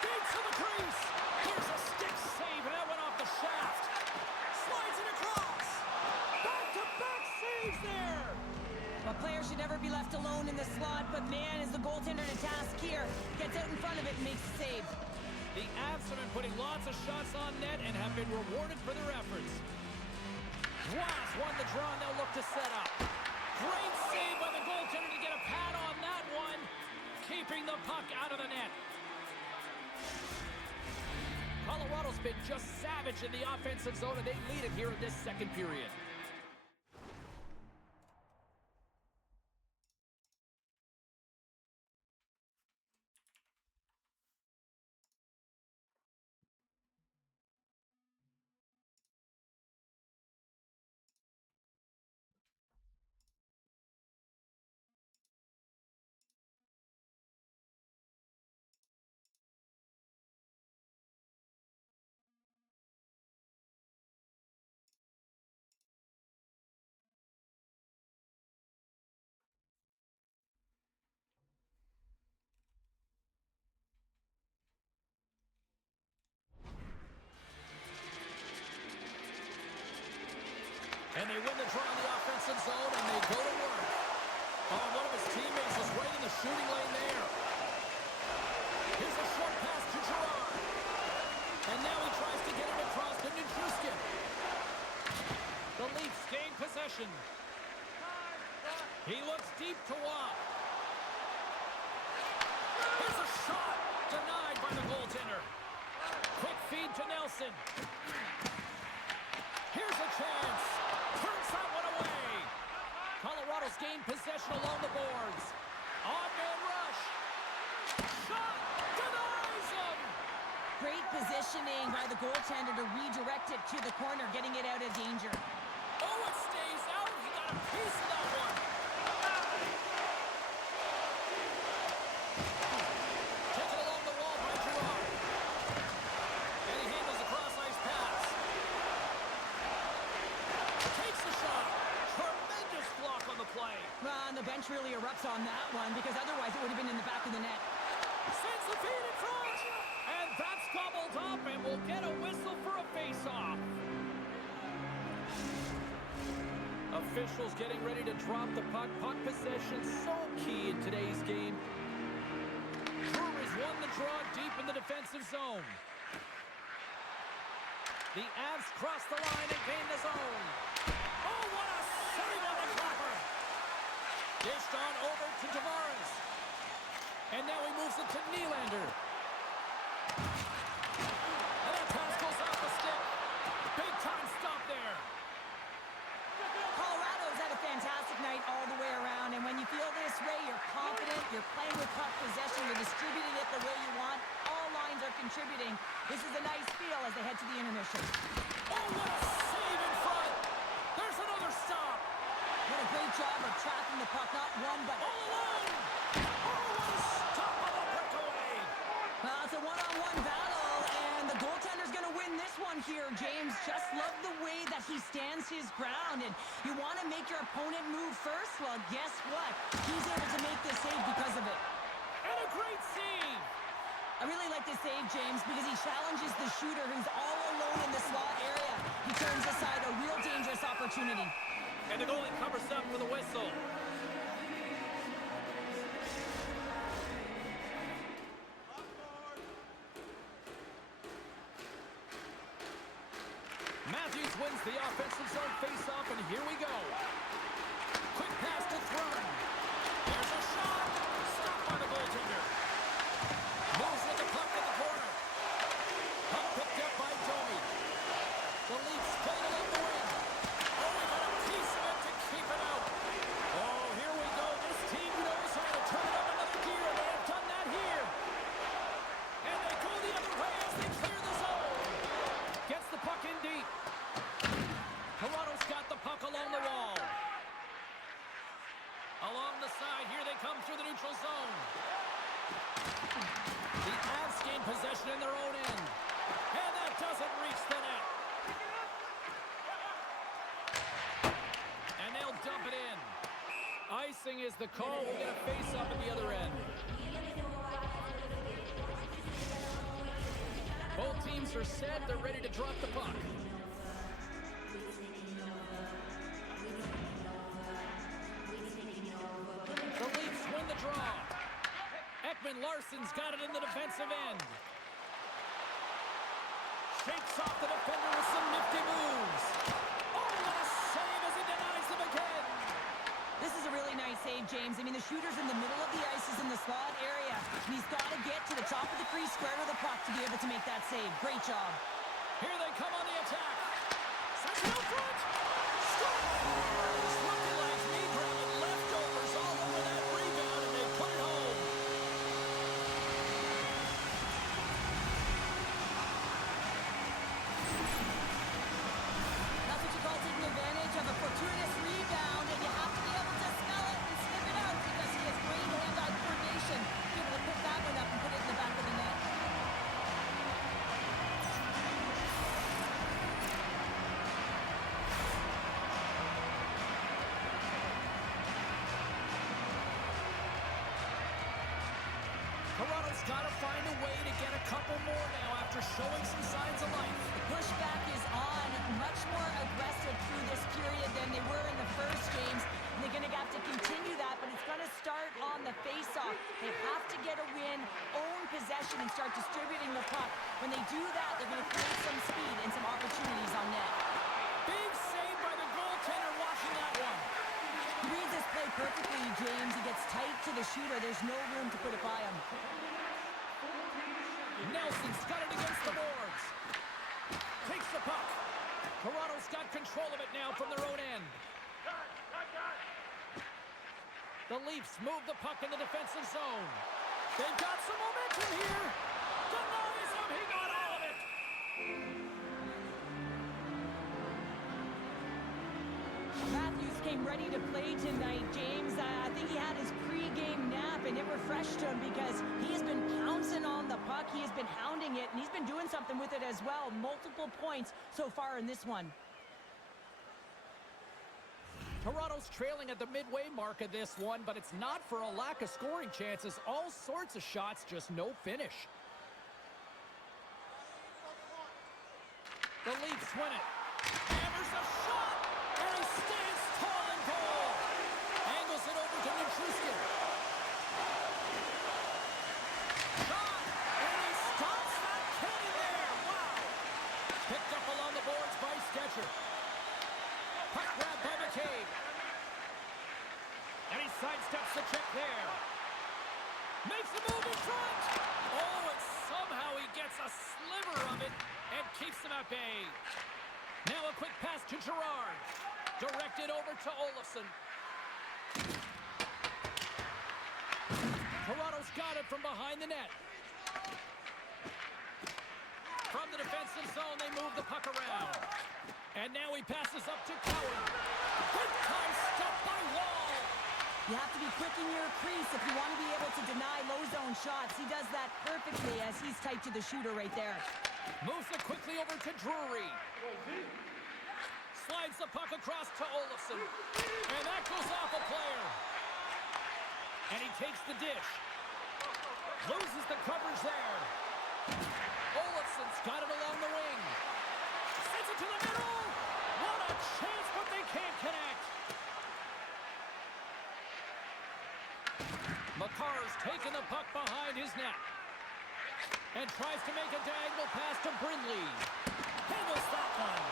Skates to the crease. Here's a stick save, and that went off the shaft. Slides it across. Back-to-back saves there. A player should never be left alone in the slot, but man, is the goaltender to task here. Gets out in front of it and makes the save. The Avs have been putting lots of shots on net and have been rewarded for their efforts. Ross won the draw, and they'll look to set up. Great save by the goaltender to get a pad on that one, keeping the puck out of the net. Colorado's been just savage in the offensive zone, and they lead it here in this second period. And they win the draw in the offensive zone, and they go to work. Oh, one of his teammates is right in the shooting lane there. Here's a short pass to Gerard. And now he tries to get it across to Nichushkin. The Leafs gain possession. He looks deep to Watt. Here's a shot. Denied by the goaltender. Quick feed to Nelson. Here's a chance. Turns that one away. Colorado's gained possession along the boards. On-man rush. Shot. Denies him. Great positioning by the goaltender to redirect it to the corner, getting it out of danger. Oh, it stays out. He got a piece of that one. Taken along the wall by Gerard. And he handles a cross-ice pass. Takes the shot. Tremendous block on the play. Well, and the bench really erupts on that one, because otherwise it would have been in the back of the net. Sends the feed in front. And that's gobbled up, and we'll get a whistle for a face-off. Officials getting ready to drop the puck. Puck possession so key in today's game. Brewers won the draw deep in the defensive zone. The Avs cross the line and gain the zone. Oh, what a save on the clapper. Dished on over to Tavares. And now he moves it to Nylander. And that pass goes off the stick. Big time stop there. Colorado's had a fantastic night all the way around, and when you feel this way, you're confident, you're playing with puck possession, you're distributing it the way you want. All lines are contributing. This is a nice feel as they head to the intermission. Oh, what a save in front. There's another stop. What a great job of tracking the puck, not one, but All alone. Oh, what a stop on the breakaway. well, it's a one-on-one battle, and the goaltender's going to win this one here, James. Just love the way that he stands his ground, and you want to make your opponent move first? Well, guess what? He's able to make this save because of it. And a great save. I really like this save, James, because he challenges the shooter who's all alone in the slot area. He turns aside a real dangerous opportunity. And the goalie covers up for the whistle. Matthews wins the offensive zone face-off, and here we go. Quick pass to Thrum. There's a shot. Stopped by the goaltender. Moves with the puck in the corner. Puck picked up by Domi. The Leafs play it along the wing. Oh, we got a piece of it to keep it out. Oh, here we go. This team knows how to turn it up another gear. They have done that here. And they go the other way as they clear the zone. Gets the puck in deep. Toronto's got the puck along the wall. Along Icing is the call. We'll get a face-off at the other end. Both teams are set. They're ready to drop the puck. The Leafs win the draw. Ekman Larsson's got it in the defensive end. Shakes off the defender with some nifty moves. Oh, what a save as he denies them again. This is a really nice save, James. I mean, the shooter's in the middle of the ice, is in the slot area, and he's got to get to the top of the crease, square to the puck to be able to make that save. Great job. Here they come on the attack. Sends it out front. Scores! Looking like me grabbing leftovers all over that rebound, and they put it home. That's what you call taking advantage of a fortuitous rebound, and you have to be able to smell it and sniff it out because he has great hand-eye coordination to be able to pick that one up and put it in the back of the net. Toronto's got to find a way to get a couple more now after showing some signs of life. The pushback is on, much more aggressive through this period than they were in the first games. And they're going to have to continue that, but it's going to start on the face-off. They have to get a win, own possession, and start distributing the puck. When they do that, they're going to create some speed and some opportunities on net. Big save by the goaltender watching that one. He reads this play perfectly, James. He gets tight to the shooter. There's no room to put it by him. Nelson's got it against the boards. Takes the puck. Toronto's got control of it now from their own end. The Leafs move the puck in the defensive zone. They've got some momentum here. Denies him. He got all of it. Matthews came ready to play tonight, James. I think he had his pre-game nap, and it refreshed him because he has been pouncing on the puck. He has been hounding it, and he's been doing something with it as well. Multiple points so far in this one. Toronto's trailing at the midway mark of this one, but it's not for a lack of scoring chances. All sorts of shots, just no finish. The Leafs win it. Hammers a shot, and he stands tall in goal. Angles it over to Nichushkin. Shot, and he stops that cannon there. Wow. Picked up along the boards by Sketcher. Puck grab by McCabe. And he sidesteps the check there. Makes a move in front. Oh, and somehow he gets a sliver of it and keeps them at bay. Now a quick pass to Girard. Directed over to Olofsson. Toronto's got it from behind the net. From the defensive zone, they move the puck around. And now he passes up to Cowan. Big time stop by Wall. You have to be quick in your crease if you want to be able to deny low zone shots. He does that perfectly as he's tight to the shooter right there. Moves it quickly over to Drury. Slides the puck across to Olofsson. And that goes off a player. And he takes the dish. Loses the coverage there. Olofsson's got it along the wing. Sends it to the middle. What a chance, but they can't connect. Makar's taking the puck behind his net. And tries to make a diagonal pass to Brindley. Handles that one.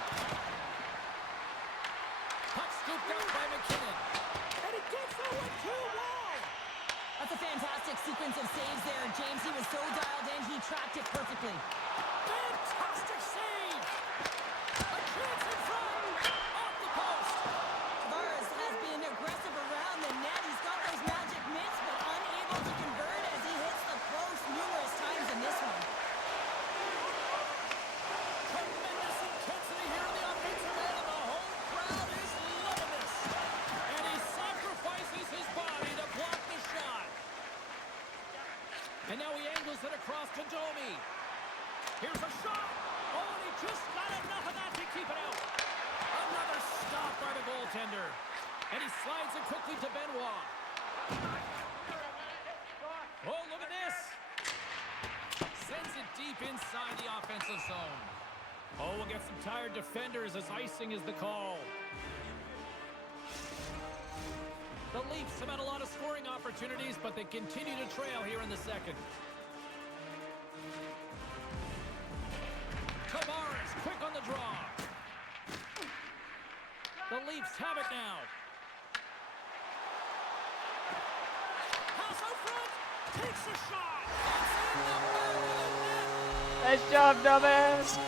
Puck scooped out by McKinnon. And he gets that one to Wall. That's a fantastic sequence of saves there, James. He was so dialed in, he tracked it perfectly. Fantastic save. A chance in front. Off the post. Tavares has been aggressive around the net. He's got those magic mitts, but unable to convert as he hits the post numerous times in this one. Oh, look at this. Sends it deep inside the offensive zone. Oh, we'll get some tired defenders as icing is the call. The Leafs have had a lot of scoring opportunities, but they continue to trail here in the second. Tavares, quick on the draw. The Leafs have it now. Pass out front. Takes a shot. It's in the back of the net. Nice job, dumbass.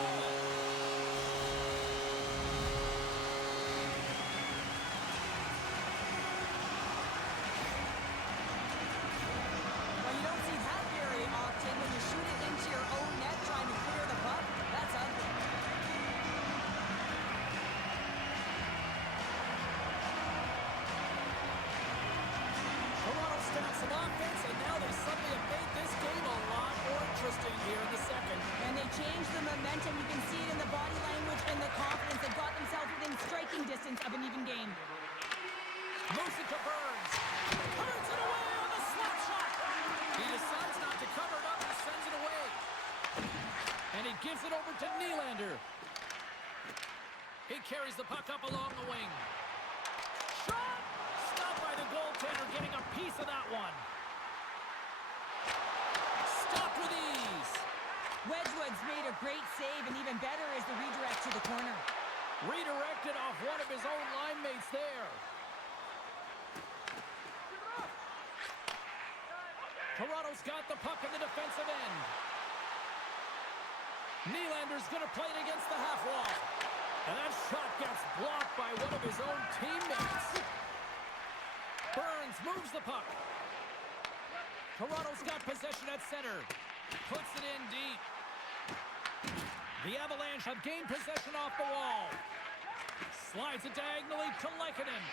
Well, you don't see that very often when you shoot it into your own net trying to clear the puck. That's ugly. Toronto stacks some offense, and now they suddenly have made this game a lot more interesting here in the second. And they changed the momentum. You can see it in the body language and the confidence. They got themselves within striking distance of an even game. Moves it to Burns. Burns it away on the slap shot. He decides not to cover it up and sends it away. And he gives it over to Nylander. He carries the puck up along the wing. Shot! Stopped by the goaltender, getting a piece of that one. Stopped with ease. Wedgwood's made a great save, and even better is the redirect to the corner. Redirected off one of his own line mates there. Toronto's got the puck in the defensive end. Nylander's going to play it against the half wall. And that shot gets blocked by one of his own teammates. Burns moves the puck. Toronto's got possession at center. Puts it in deep. The Avalanche have gained possession off the wall. Slides it diagonally to Lehkonen.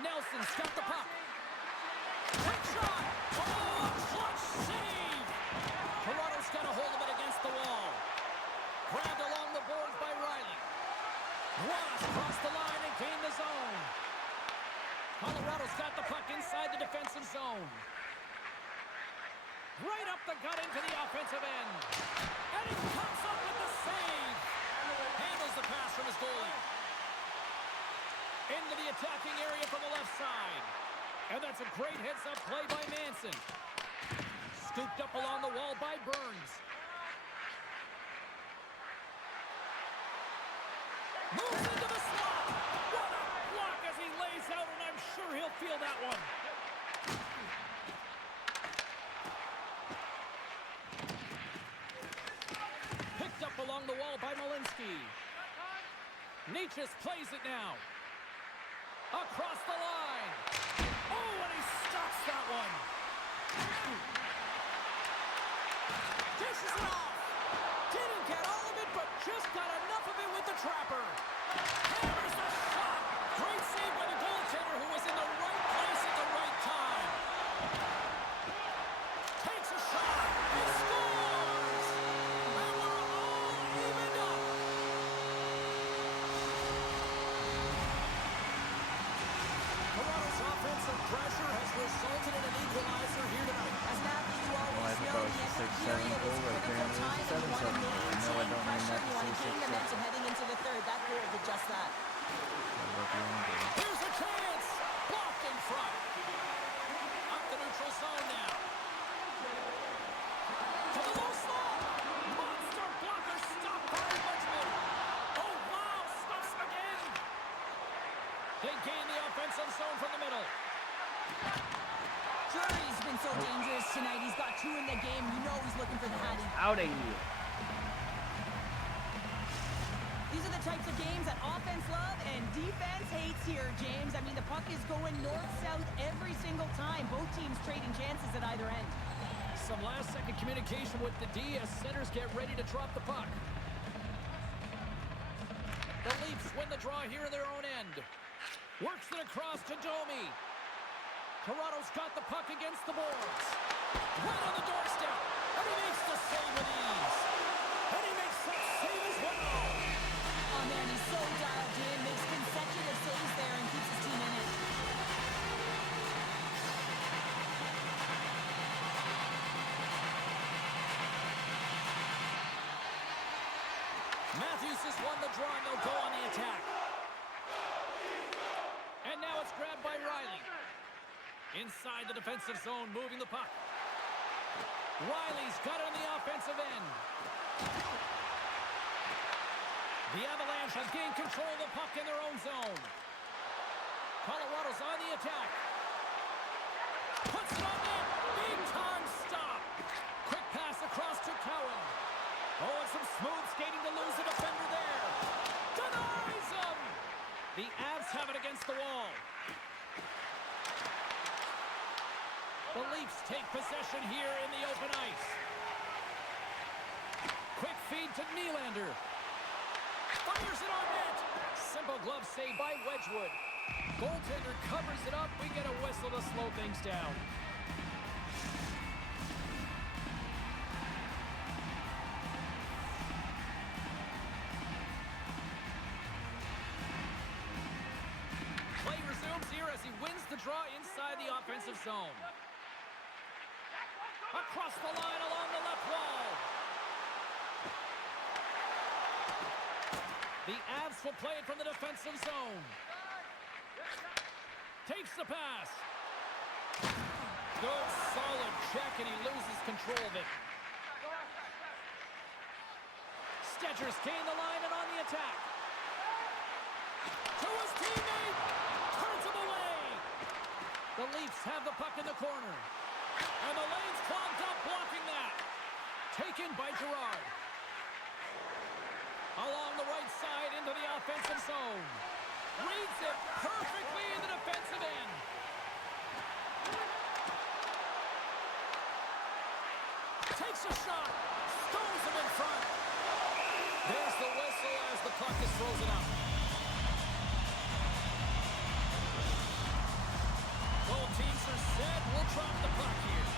Nelson's got the puck. Quick shot! Oh, clutch save! Toronto's got a hold of it against the wall. Grabbed along the boards by Riley. Ross crossed the line and gained the zone. Colorado's got the puck inside the defensive zone. Right up the gut into the offensive end. And he comes up with the save. Handles the pass from his goalie. Into the attacking area from the left side. And that's a great heads-up play by Manson. Scooped up along the wall by Burns. Moves into the slot. What a block as he lays out, and I'm sure he'll feel that one. Picked up along the wall by Malinsky. Nietzsche plays it now. Across the line. Oh, and he stops that one. Dishes it off. Didn't get all of it, but just got enough of it with the trapper. Hammers the shot. Great save by the goaltender who was in the right place at the right time. Takes a shot. He scores. And we're all evened up. Toronto's offensive pressure has resulted in an equalizer here tonight. As an athlete, you always Well, I know suppose the it's extra 6-7 period goal, is but critical apparently time, it's and you 7-7. want to No, I maintain don't mean pressure, that you to want to say gain 6-7. momentum heading into the third. That goal did just that. Here's a chance. Blocked in front. Up the neutral zone now. To the low slot. Monster blocker stopped by Wedgwood. Oh, wow. Stops him again. They gain the offensive zone from the middle. Drury's been so dangerous tonight. He's got two in the game. You know he's looking for the Hattie. Out of here. These are the types of games that offense love and defense hates here, James. I mean, the puck is going north-south every single time. Both teams trading chances at either end. Some last-second communication with the D as centers get ready to drop the puck. The Leafs win the draw here in their own end. Works it across to Domi. Toronto's got the puck against the boards. Right on the doorstep. And he makes the save with ease. And he makes that save as well. Oh, man, he's so dialed in. Makes consecutive saves there and keeps his team in it. Matthews has won the draw, and they'll go on the attack. And now it's grabbed by Riley. Inside the defensive zone, moving the puck. Riley's got it on the offensive end. The Avalanche have gained control of the puck in their own zone. Colorado's on the attack. Puts it on net. Big time stop. Quick pass across to Cowan. Oh, and some smooth skating to lose the defender there. Denies him. The Avs have it against the wall. The Leafs take possession here in the open ice. Quick feed to Nylander. Fires it on net. Simple glove save by Wedgwood. Goaltender covers it up. We get a whistle to slow things down. Play resumes here as he wins the draw inside the offensive zone. Across the line along the left wall. The Avs will play it from the defensive zone. Takes the pass. Good, solid check, and he loses control of it. Stetcher's gained the line and on the attack. To his teammate. Turns him away. The Leafs have the puck in the corner. And the lane's clogged up, blocking that. Taken by Girard. Along the right side into the offensive zone. Reads it perfectly in the defensive end. Takes a shot. Stones him in front. There's the whistle as the puck is frozen up. Both teams are set. We'll drop the puck here.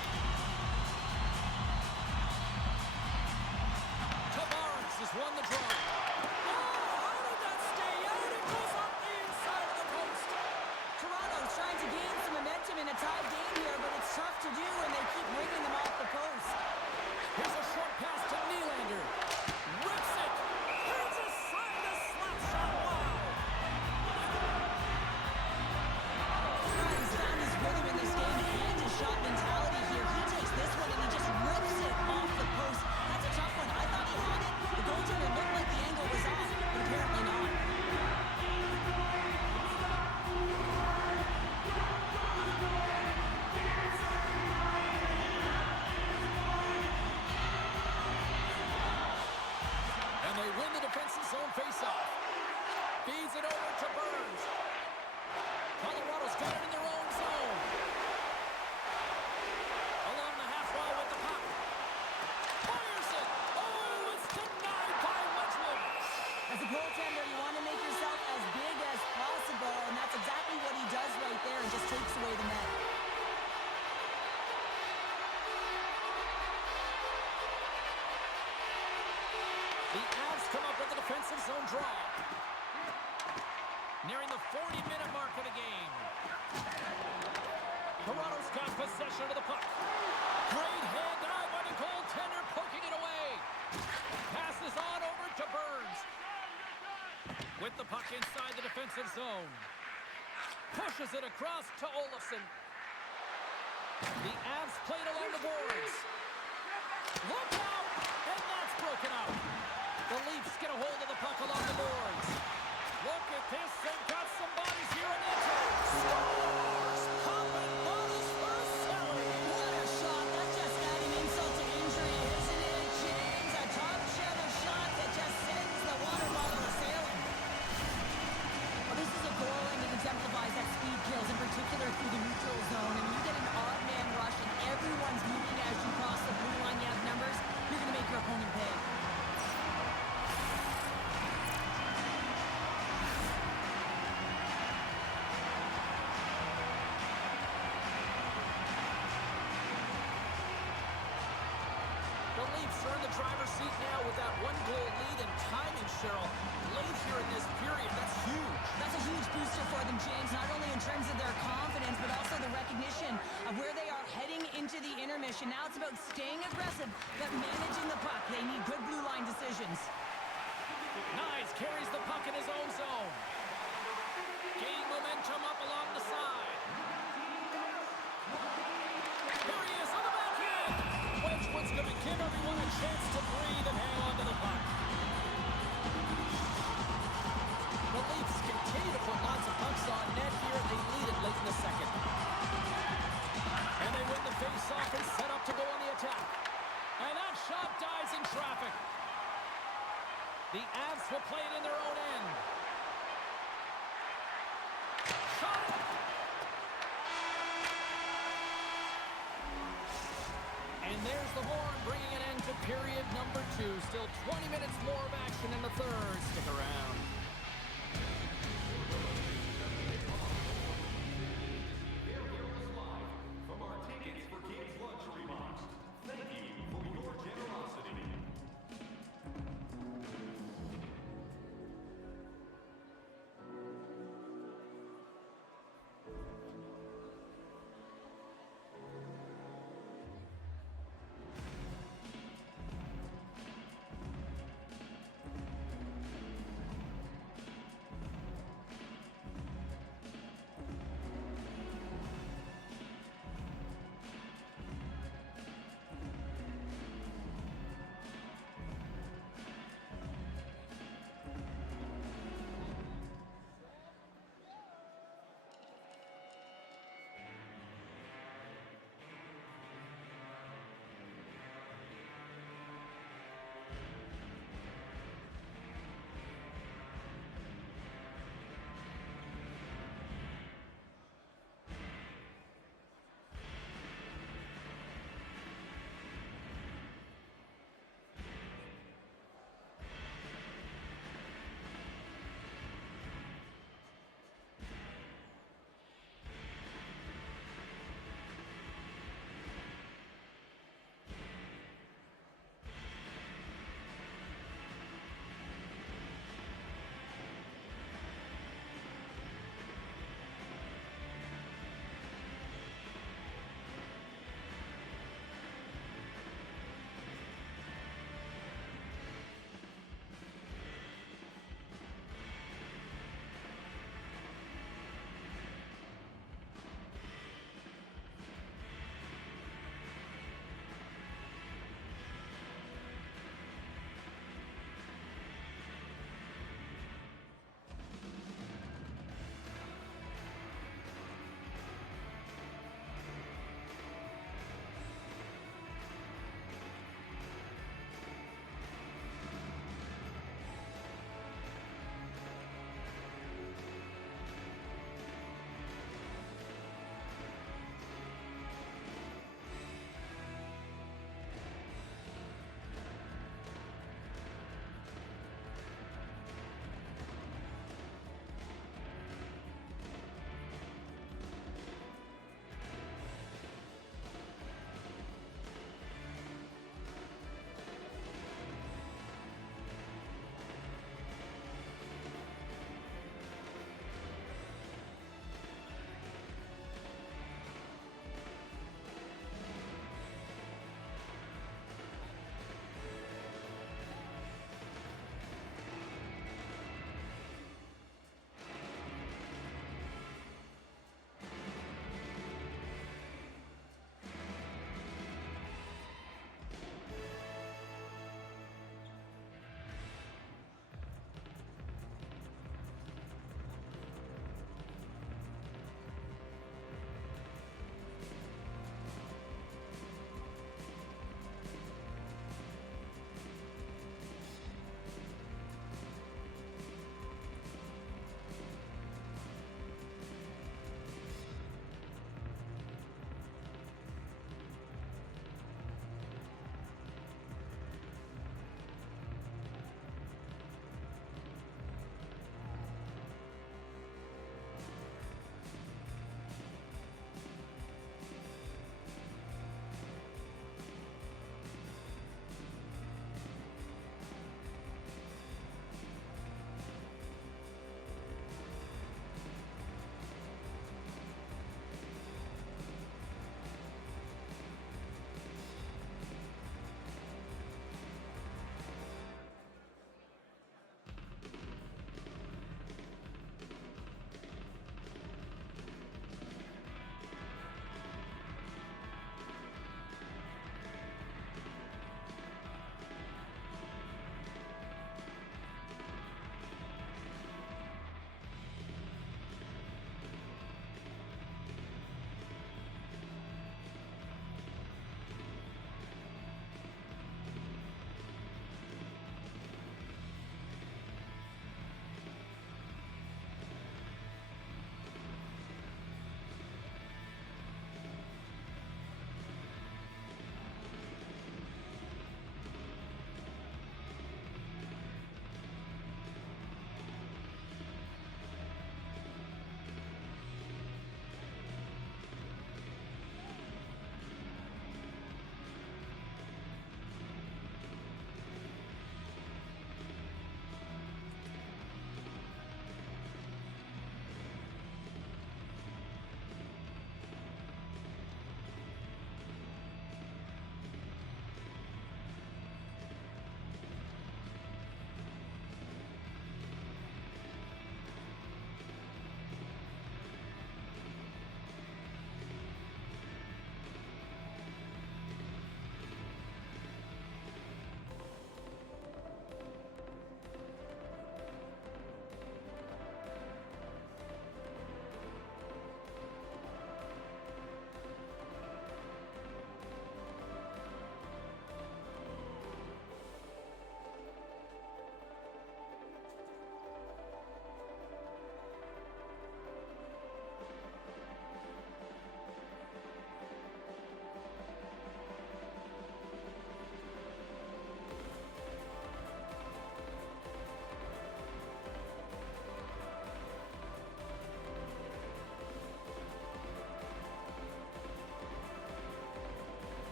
Tavares has won the draw. Oh, how did that stay out? It goes up the inside of the post. Toronto's trying to gain some momentum in a tied game here, but it's tough to do when they keep bringing them off the post. Here's a short pass to Nylander. Rips it. Here's a side to slap shot. Wow. He's found his rhythm in this game and his shot mentality here. He takes this one and he just rips it off the post. That's a tough one. I thought he had it. The goaltender looked like the angle was off, but apparently not. And they win the defensive zone faceoff. Feeds it over to Burns. Colorado's got it in their own zone. Along the half wall with the puck. Fires it. Oh, it's denied by Wedgwood. As a goaltender, you want to make yourself as big as possible, and that's exactly what he does right there and just takes away the net. The Avs come up with the defensive zone draw. Nearing the 40-minute mark of the game. Toronto's got possession of the puck. Great hand dive by the goaltender, poking it away. Passes on over to Burns. With the puck inside the defensive zone. Pushes it across to Olofsson. The Avs played along the boards. Look out! And that's broken out. The Leafs get a hold of the puck along the boards. Look at this. They've got some bodies here in the attack. Scores! Popping bottles for Selly. What a shot. That's just adding insult to injury, isn't it, James? A top shelter shot that just sends the water bottle a-sailing. Well, this is a goal, and it exemplifies that speed kills, in particular through the neutral zone. And you get an odd man rush, and everyone's moving as you cross the blue line. You have numbers. You're going to make your opponent pay. The Leafs are in the driver's seat now with that one-goal lead and timing, Cheryl. Late here in this period, that's huge. That's a huge booster for them, James, not only in terms of their confidence, but also the recognition of where they are heading into the intermission. Now it's about staying aggressive, but managing the puck. They need good blue line decisions. Nyes carries the puck in his own zone. Gaining momentum up along the side. Here he is on the backhand. Wedgwood's going to give everyone a chance to breathe and hang on to the puck. The Leafs continue to put lots of pucks on net here. They lead it late in the second. And they win the face-off and set up to go on the attack. And that shot dies in traffic. The Avs will play it in their own end. Shot it! And there's the horn, bringing an end to period number 2. Still 20 minutes more of action in the third. Stick around. From our Tickets for Kids luxury box. Thank you for your generosity.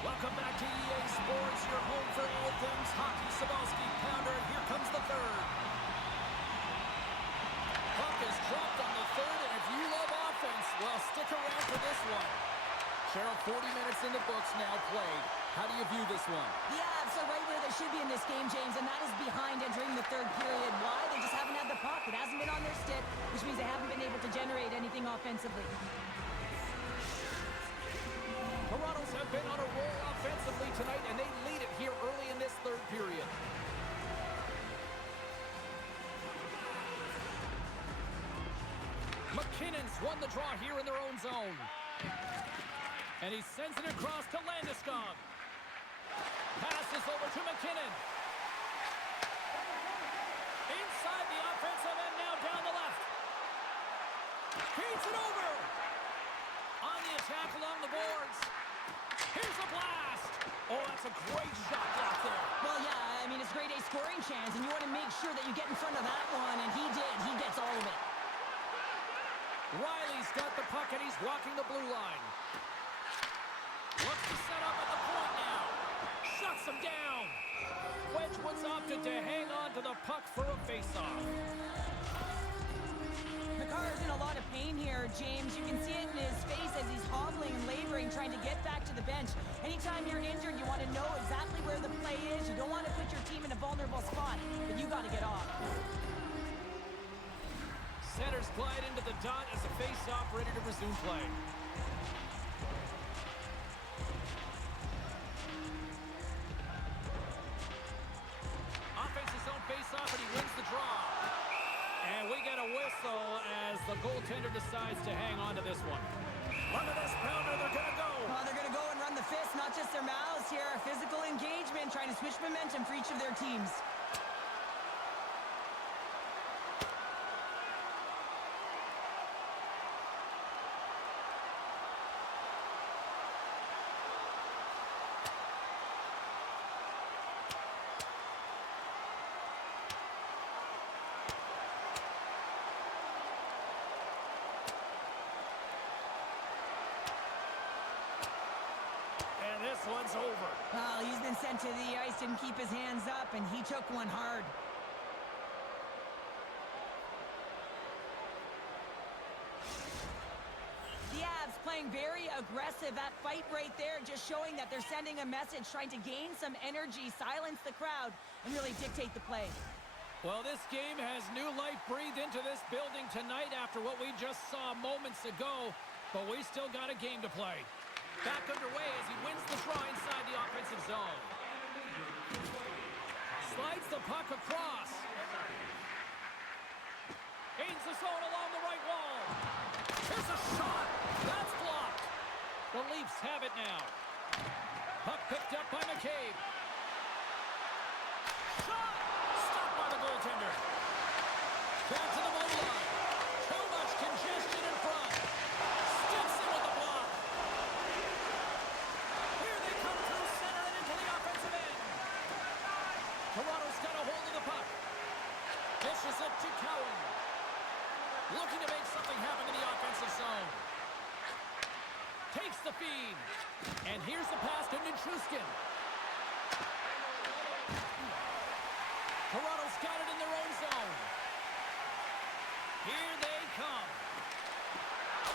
Welcome back to EA Sports, your home for all things hockey. Sabalski pounder, and here comes the third. Puck is dropped on the third, and if you love offense, well, stick around for this one. Cheryl, 40 minutes in the books now played. How do you view this one? Yeah, so right where they should be in this game, James, and that is behind entering the third period. Why? They just haven't had the puck. It hasn't been on their stick, which means they haven't been able to generate anything offensively. Toronto's have been on a roll offensively tonight, and they lead it here early in this third period. McKinnon's won the draw here in their own zone. And he sends it across to Landeskog. Passes over to McKinnon. Inside the offensive end, now down the left. Feeds it over. On the attack along the boards. Here's a blast. Oh, that's a great shot out there. Well, yeah, I mean, it's grade A scoring chance, and you want to make sure that you get in front of that one, and he did. He gets all of it. Riley's got the puck, and he's walking the blue line. Looks to set up at the point now. Shuts him down. Wedgwood's opted to hang on to the puck for a face-off. McCarr's in a lot of pain here, James. You can see it in his face as he's hobbling and laboring, trying to get back to the bench. Anytime you're injured, you want to know exactly where the play is. You don't want to put your team in a vulnerable spot, but you got to get off. Centers glide into the dot as a face-off ready to resume play. Offense's own face-off, and he wins the draw. And we get a whistle as the goaltender decides to hang on to this one. Look at this pounder, they're going to go. Well, they're going to go and run the fist, not just their mouths here. Physical engagement, trying to switch momentum for each of their teams. This one's over. Well, he's been sent to the ice, didn't keep his hands up, and he took one hard. The Avs playing very aggressive. That fight right there just showing that they're sending a message, trying to gain some energy, silence the crowd, and really dictate the play. Well, this game has new life breathed into this building tonight after what we just saw moments ago, but we still got a game to play. Back underway as he wins the draw inside the offensive zone. Slides the puck across. Gains the zone along the right wall. Here's a shot. That's blocked. The Leafs have it now. Puck picked up by McCabe. Shot! Stopped by the goaltender. Back to the goal line. Too much congestion in front. Steps in with the block. Here they come through center and into the offensive end. Toronto's got a hold of the puck. Dishes it to Cowan. Looking to make something happen in the offensive zone. Takes the feed. And here's the pass to Nichushkin. Toronto's got it in their own zone. Here they come.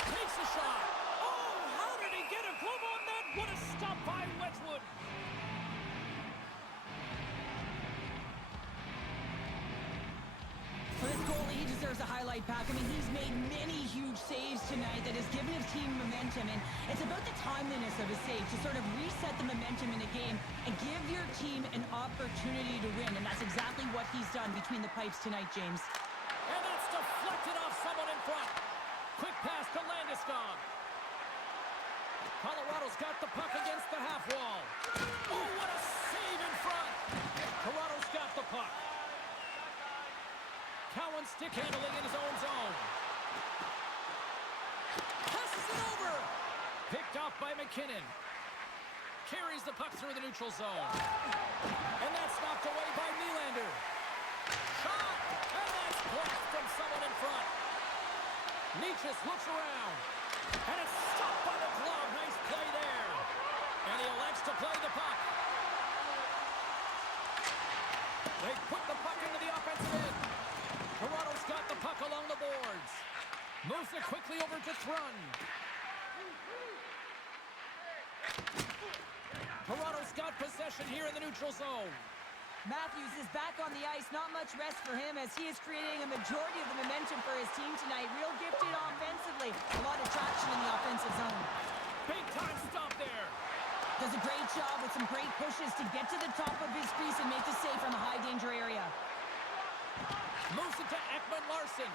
Takes a shot. Oh, how did he get a glove on that? What a stop by Wedgwood. For this goalie, he deserves a highlight pack. I mean, he's made many huge saves tonight that has given his team momentum, and it's about the timeliness of his save to sort of reset the momentum in a game and give your team an opportunity to win, and that's exactly what he's done between the pipes tonight, James. And that's deflected off someone in front. Quick pass to Landeskog. Colorado's got the puck against the half wall. Oh, what a save in front. Toronto's got the puck. Cowan stick handling in his own zone. Passes it over. Picked off by McKinnon. Carries the puck through the neutral zone. And that's knocked away by Nylander. Shot! And that's blocked from someone in front. Nietzsche looks around. And it's stopped by the glove. Nice play there. And he elects to play the puck. They put the puck into the offensive end. Toronto's got the puck along the boards. Moves it quickly over to Thrun. Toronto's got possession here in the neutral zone. Matthews is back on the ice. Not much rest for him as he is creating a majority of the momentum for his team tonight. Real gifted offensively. A lot of traction in the offensive zone. Big time stop there. Does a great job with some great pushes to get to the top of his crease and make the save from a high danger area. Moves it to Ekman-Larsson.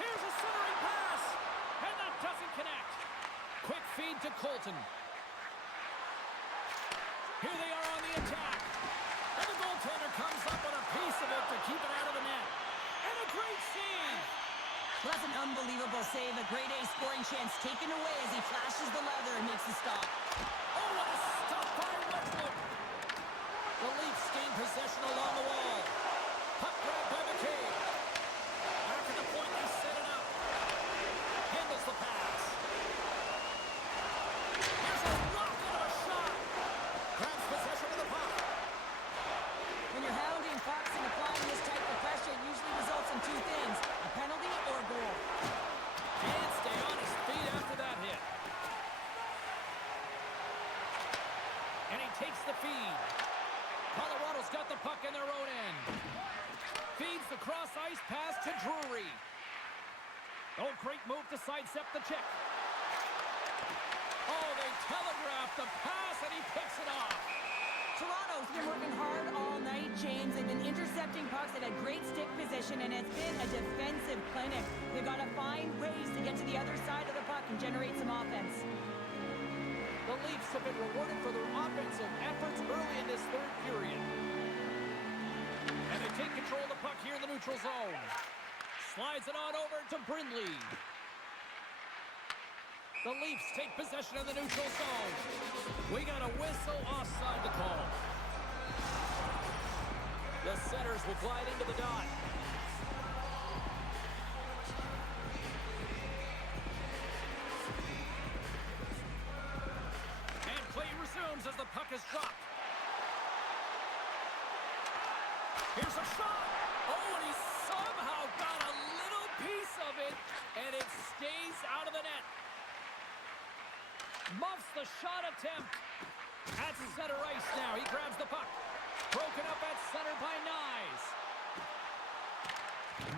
Here's a centering pass. And that doesn't connect. Quick feed to Colton. Here they are on the attack. And the goaltender comes up with a piece of it to keep it out of the net. And a great save. Well, that's an unbelievable save. A grade A scoring chance taken away as he flashes the leather and makes the stop. Oh, what a stop by Wedgwood. The Leafs gain possession along the wall. Puck grab by McCabe. Back at the point, they set it up. Handles the pass. Here's a rocket of a shot. Grabs possession of the puck. When you're hounding pucks and applying this type of pressure, it usually results in two things, a penalty or a goal. Can't stay on his feet after that hit. And he takes the feed. Colorado's got the puck in their own end. Feeds the cross-ice pass to Drury. Oh, great move to sidestep the check. Oh, they telegraphed the pass, and he picks it off. Toronto's been working hard all night, James. They've been intercepting pucks. They've had great stick position, and it's been a defensive clinic. They've got to find ways to get to the other side of the puck and generate some offense. The Leafs have been rewarded for their offensive efforts early in this third period. And they take control of the puck here in the neutral zone. Slides it on over to Brindley. The Leafs take possession of the neutral zone. We got a whistle offside to call. The centers will glide into the dot. And play resumes as the puck is dropped. Here's a shot. Oh, and he somehow got a little piece of it, and it stays out of the net. Muffs the shot attempt. At center ice now. He grabs the puck. Broken up at center by Nyes.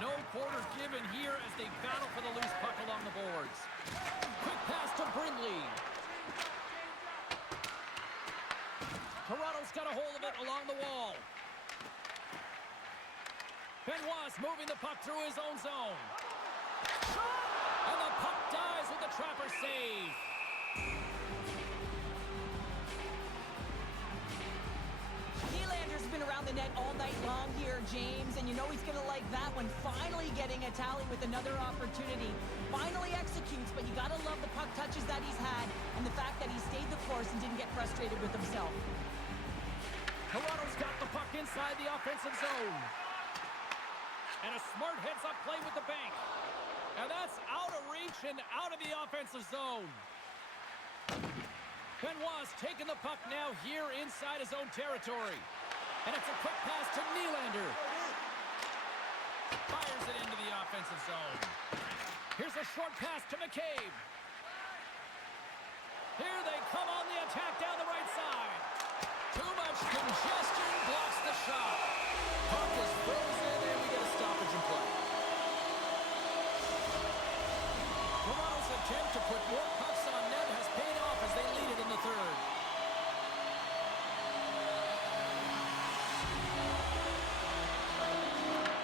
No quarter given here as they battle for the loose puck along the boards. Quick pass to Brindley. Toronto's got a hold of it along the wall. Benoit's moving the puck through his own zone. And the puck dies with the trapper save. net all night long here, James, and you know he's going to like that one. Finally getting a tally with another opportunity. Finally executes, but you got to love the puck touches that he's had and the fact that he stayed the course and didn't get frustrated with himself. Toronto's got the puck inside the offensive zone. And a smart heads-up play with the bank. And that's out of reach and out of the offensive zone. Benoit's taking the puck now here inside his own territory. And it's a quick pass to Nylander. Fires it into the offensive zone. Here's a short pass to McCabe. Here they come on the attack down the right side. Too much congestion blocks the shot. Puck is frozen and we get a stoppage in play. Toronto's attempt to put more pucks on net has paid off as they lead it in the third.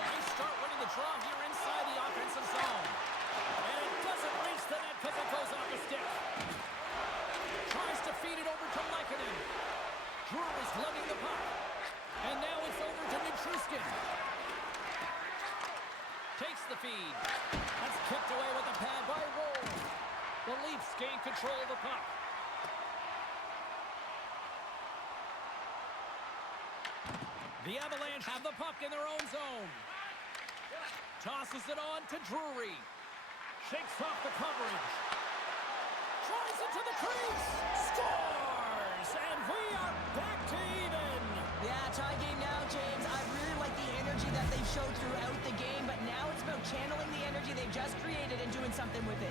They start winning the draw here inside the offensive zone. And it doesn't reach the net because it goes off the stick. Tries to feed it over to Lehkonen. Drury's lugging the puck. And now it's over to Nichushkin. Takes the feed. That's kicked away with a pad by Roll. The Leafs gain control of the puck. The Avalanche have the puck in their own zone. Tosses it on to Drury. Shakes off the coverage. Drives it to the crease. Scores! And we are back to even. Yeah, tie game now, James. I really like the energy that they've showed throughout the game, but now it's about channeling the energy they've just created and doing something with it.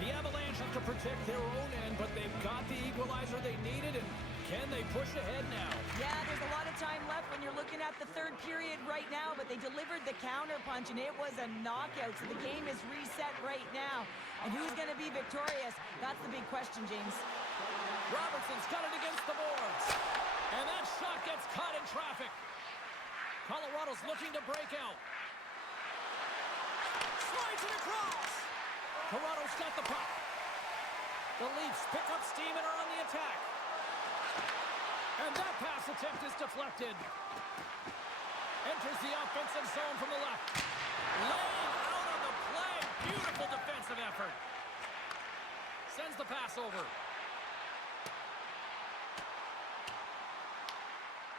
The Avalanche have to protect their own end, but they've got the equalizer they needed, and can they push ahead now? Yeah, there's a lot of time left when you're looking at the third period right now, but they delivered the counterpunch, and it was a knockout, so the game is reset right now. And who's going to be victorious? That's the big question, James. Robertson's got it against the boards. And that shot gets caught in traffic. Colorado's looking to break out. Slides it across. Toronto's got the puck. The Leafs pick up steam and are on the attack. And that pass attempt is deflected. Enters the offensive zone from the left. Laying out on the play. Beautiful defensive effort. Sends the pass over.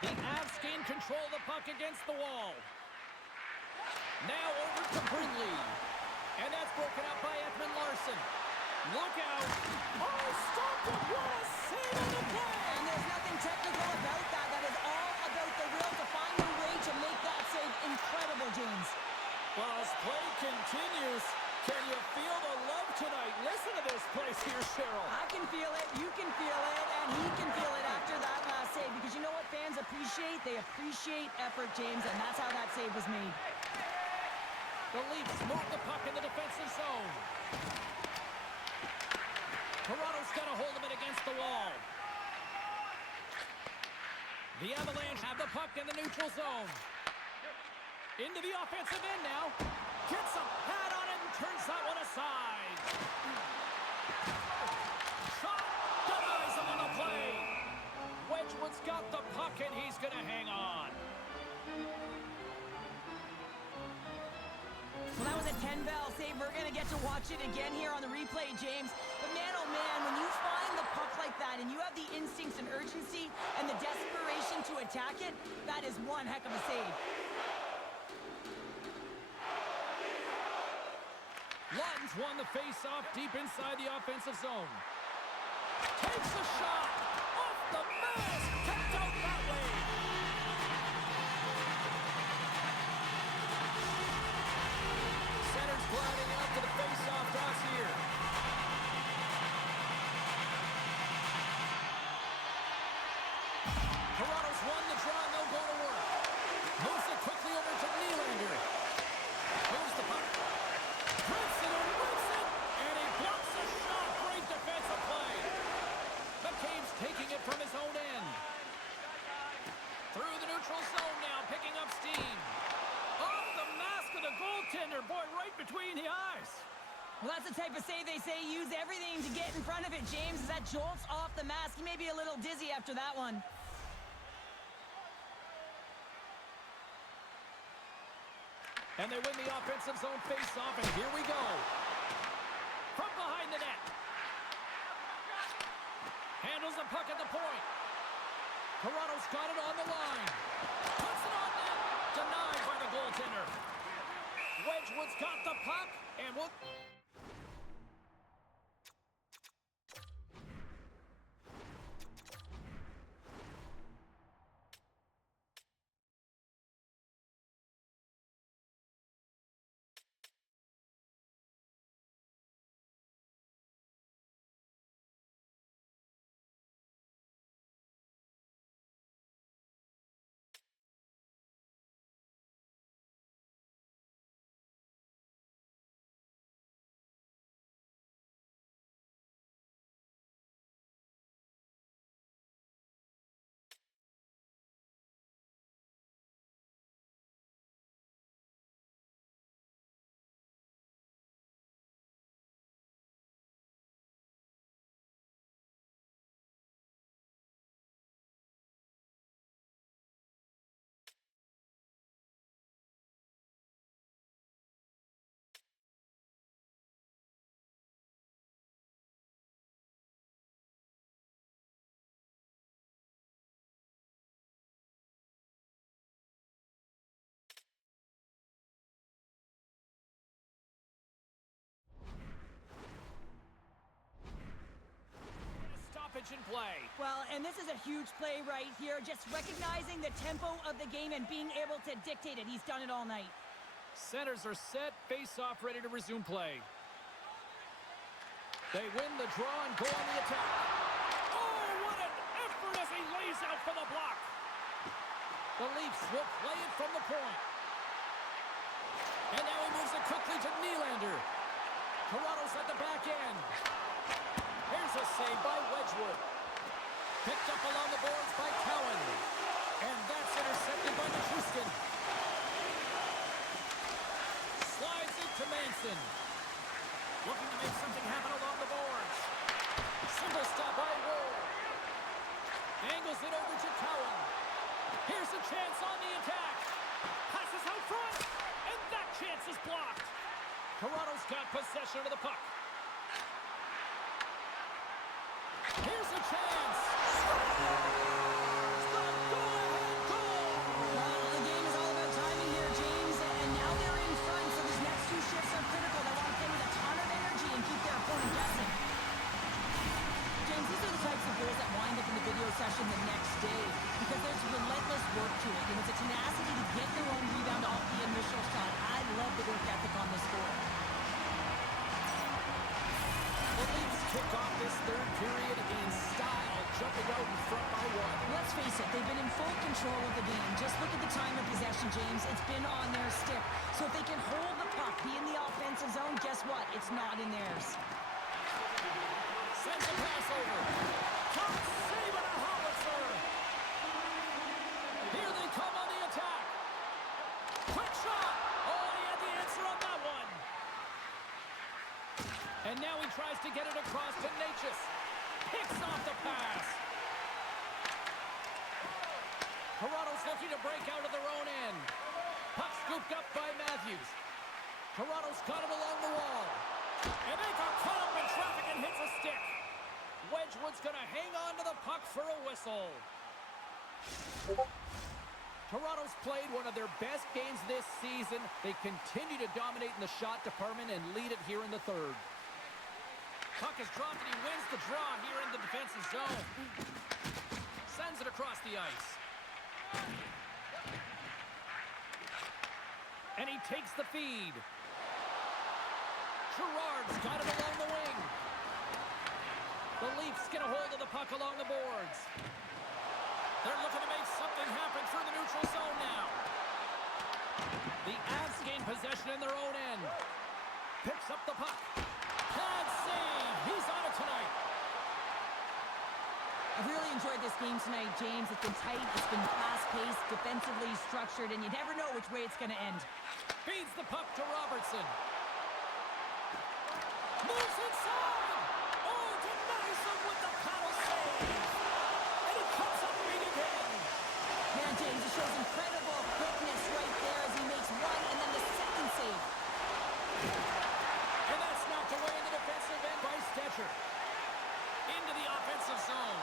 The Avs gain control of the puck against the wall. Now over to Brindley. And that's broken up by Ekman Larsson. Look out. Oh, stopped it. What a save on the play. And there's nothing technical about that. That is all about the will to find a way to make that save incredible, James. Well, as play continues, can you feel the love tonight? Listen to this place here, Cheryl. I can feel it, you can feel it, and he can feel it after that last save. Because you know what fans appreciate? They appreciate effort, James, and that's how that save was made. The Leafs move the puck in the defensive zone. Toronto's got a hold of it against the wall. The Avalanche have the puck in the neutral zone. Into the offensive end now. Gets a pad on it and turns that one aside. Shot denies him on the play. Wedgwood's got the puck and he's going to hang on. Well, that was a 10-bell save. We're going to get to watch it again here on the replay, James. But man, oh man, when you find the puck like that and you have the instincts and urgency and the desperation to attack it, that is one heck of a save. Lawton's won the face-off deep inside the offensive zone. Takes a shot. Off the mask. Kept out that way. Center's gliding out to the face-off toss here. Toronto's won the draw and they'll go to work. Moves it quickly over to Nylander. Moves the puck. Drips it and whips it. And he blocks a shot. Great defensive play. McCabe's taking it from his own end. Through the neutral zone now, picking up steam. Off the mask of the goaltender. Boy, right between the eyes. Well, that's the type of save they say use everything to get in front of it, James. As that jolts off the mask, he may be a little dizzy after that one. And they win the offensive zone face-off, and here we go. From behind the net. Handles the puck at the point. Toronto's got it on the line. Puts it on net. Denied by the goaltender. Wedgwood's got the puck, and will... In play. Well, and this is a huge play right here. Just recognizing the tempo of the game and being able to dictate it. He's done it all night. Centers are set. Face-off ready to resume play. They win the draw and go on the attack. Oh, what an effort as he lays out for the block. The Leafs will play it from the point. And now he moves it quickly to Nylander. Toronto's at the back end. Here's a save by Wedgwood. Picked up along the boards by Cowan. And that's intercepted by Houston. Slides it to Manson. Looking to make something happen along the boards. Single stop by Ward. Angles it over to Cowan. Here's a chance on the attack. Passes out front. And that chance is blocked. Toronto's got possession of the puck. Here's a chance. The go-ahead goal. Well, the game is all about timing here, James. And now they're in front, so these next two shifts are critical. They want to play with a ton of energy and keep their opponent guessing. James, these are the types of goals that wind up in the video session the next day because there's relentless work to it. And it's a tenacity to get their own rebound off the initial shot. I love the work ethic on this score. The Leafs kick off this third period in style, jumping out in front by one. Let's face it, they've been in full control of the game. Just look at the time of possession, James. It's been on their stick. So if they can hold the puck, be in the offensive zone, guess what? It's not in theirs. Sends a pass over. Top save and a howitzer. Here they come on the attack. Quick shot. Oh, he had the answer on that one. And now he tries to get it across to Natchez. Picks off the pass. Toronto's looking to break out of their own end. Puck scooped up by Matthews. Toronto's got it along the wall. And they got caught up in traffic and hits a stick. Wedgwood's going to hang on to the puck for a whistle. Toronto's played one of their best games this season. They continue to dominate in the shot department and lead it here in the third. Puck is dropped and he wins the draw here in the defensive zone. Sends it across the ice. And he takes the feed. Gerard's got it along the wing. The Leafs get a hold of the puck along the boards. They're looking to make something happen through the neutral zone now. The Avs gain possession in their own end. Picks up the puck. Pad save. He's on it tonight. I've really enjoyed this game tonight, James. It's been tight, it's been fast-paced, defensively structured, and you never know which way it's going to end. Feeds the puck to Robertson. Moves inside. Oh, denies him with the paddle save. And he comes up big again. Man, James, it shows incredible quickness right there as he makes one and then the second save. And that's knocked away in the defensive end by Stetcher. Into the offensive zone.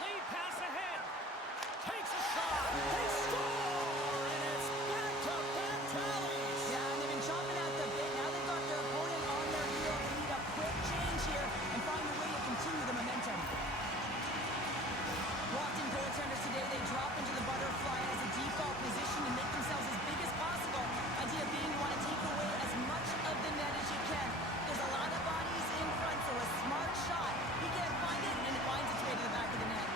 Lead pass ahead. Takes a shot. They score! And it's back-to-back tallies. Yeah, and they've been chomping at the bit. Now they've got their opponent on their heels. They need a quick change here and find a way to continue the momentum. Locked-in goaltenders today, they drop into the butterfly as a default position and make themselves as big as possible. Idea being you want to take away as much of the net as you can. There's a lot of bodies in front, so a smart shot. He can't find it, and it finds its way to the back of the net.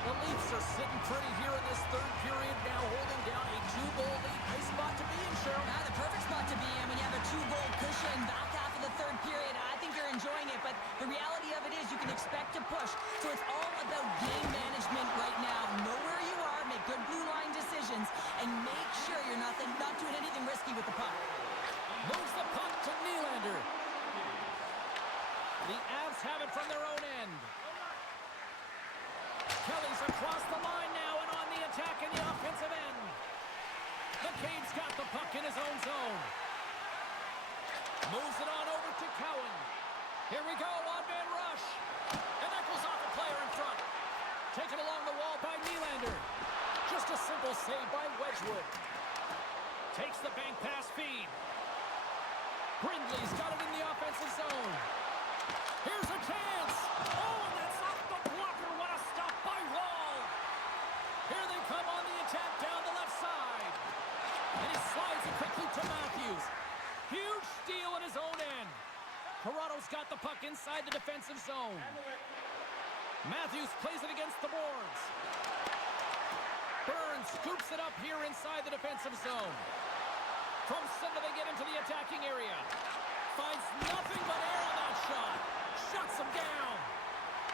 The Leafs are sitting pretty here in this third period now, holding down a 2-goal lead. Nice spot to be in, Cheryl. Yeah, the perfect spot to be in when you have a 2-goal cushion back half of the third period. I think you're enjoying it, but the reality of it is you can expect to push. So it's all about game management right now. Know where you are, make good blue line decisions, and make sure you're not doing anything risky with the puck. Moves the puck to Nylander. The Avs have it from their own end. Kelly's across the line now and on the attack in the offensive end. McCabe's got the puck in his own zone. Moves it on over to Cowan. Here we go, one-man rush. And that goes off a player in front. Taken along the wall by Nylander. Just a simple save by Wedgwood. Takes the bank pass feed. Brindley's got it in the offensive zone. Here's a chance. Oh, and that's off the blocker. What a stop by Wall. Here they come on the attack down the left side. And he slides it quickly to Matthews. Huge steal in his own end. Toronto's got the puck inside the defensive zone. Matthews plays it against the boards. Burns scoops it up here inside the defensive zone. From center they get into the attacking area. Finds nothing but air on that shot. Shuts him down.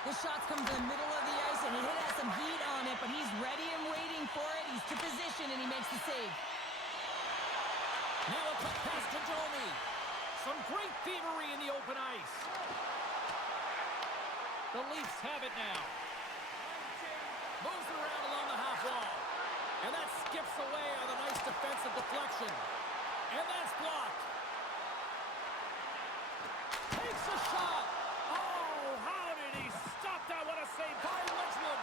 The shots come to the middle of the ice, and he has some heat on it, but he's ready and waiting for it. He's to position, and he makes the save. Now a cut pass to Domi. Some great thievery in the open ice. The Leafs have it now. Moves it around along the half wall. And that skips away on a nice defensive deflection. And that's blocked. Takes a shot. Oh, how did he stop that? What a save by Wedgwood.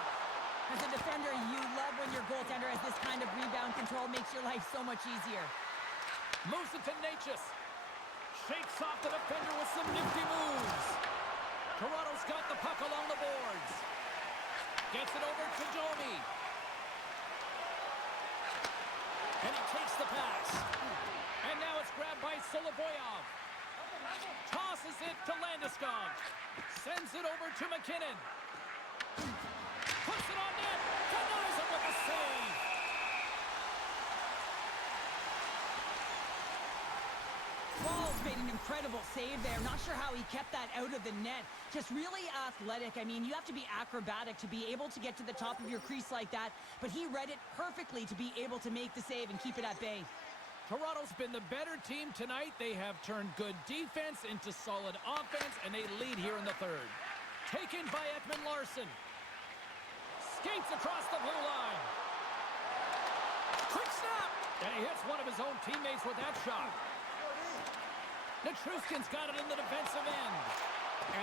As a defender, you love when your goaltender has this kind of rebound control. Makes your life so much easier. Moves it to Natchez. Shakes off the defender with some nifty moves. Toronto's got the puck along the boards. Gets it over to Domi. And he takes the pass. And now it's grabbed by Solovoyov. Tosses it to Landeskog. Sends it over to McKinnon. Puts it on net. Denies him with a save. Ball's made an incredible save there. Not sure how he kept that out of the net. Just really athletic. I mean, you have to be acrobatic to be able to get to the top of your crease like that. But he read it perfectly to be able to make the save and keep it at bay. Toronto's been the better team tonight. They have turned good defense into solid offense, and they lead here in the third. Taken by Ekman-Larsson. Skates across the blue line. Quick snap! And he hits one of his own teammates with that shot. Nichushkin's got it in the defensive end.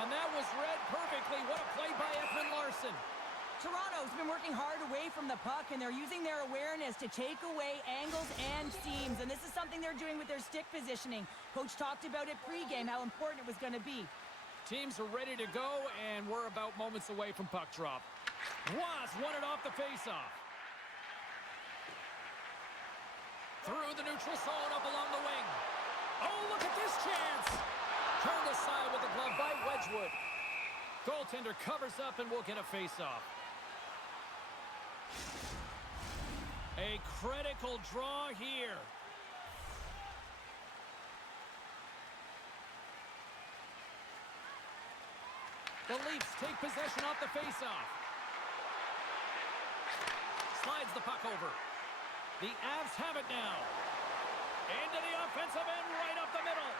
And that was read perfectly. What a play by Ekman-Larsson. Toronto's been working hard away from the puck, and they're using their awareness to take away angles and seams. And this is something they're doing with their stick positioning. Coach talked about it pregame, how important it was going to be. Teams are ready to go, and we're about moments away from puck drop. Ross won it off the faceoff. Through the neutral zone, up along the wing. Oh, look at this chance! Turned aside with the glove by Wedgwood. Goaltender covers up and will get a faceoff. A critical draw here. The Leafs take possession off the faceoff. Slides the puck over. The Avs have it now. Into the offensive end, right up the middle.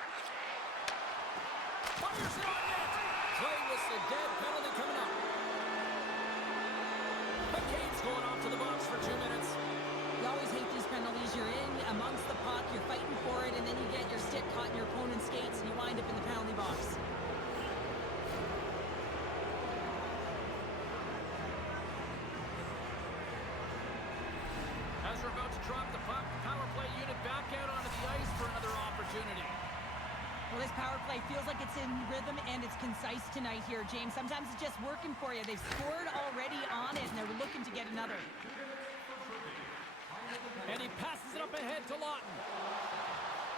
Fires it on net. Play whistle dead, penalty coming up. McCabe's going off to the box for 2 minutes. You always hate these penalties. You're in amongst the puck, you're fighting for it, and then you get your stick caught in your opponent's skates, and you wind up in the penalty box. As we're about to drop the puck, the power play unit back out onto the ice for another opportunity. Well, this power play feels like it's in rhythm and it's concise tonight here, James. Sometimes it's just working for you. They've scored already on it, and they're looking to get another. And he passes it up ahead to Lawton.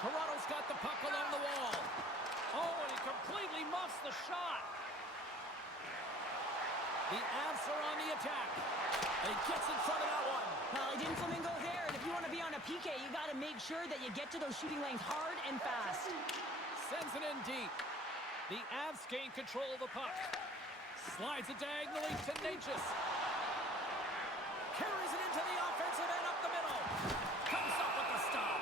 Toronto's got the puck along the wall. Oh, and he completely muffs the shot. The Avs are on the attack. And he gets in front of that one. Well, he didn't flamingo there, and if you want to be on a PK, you got to make sure that you get to those shooting lanes hard and fast. Sends it in deep. The Avs gain control of the puck. Slides it diagonally to Natchez. Carries it into the offensive end up the middle. Comes up with the stop.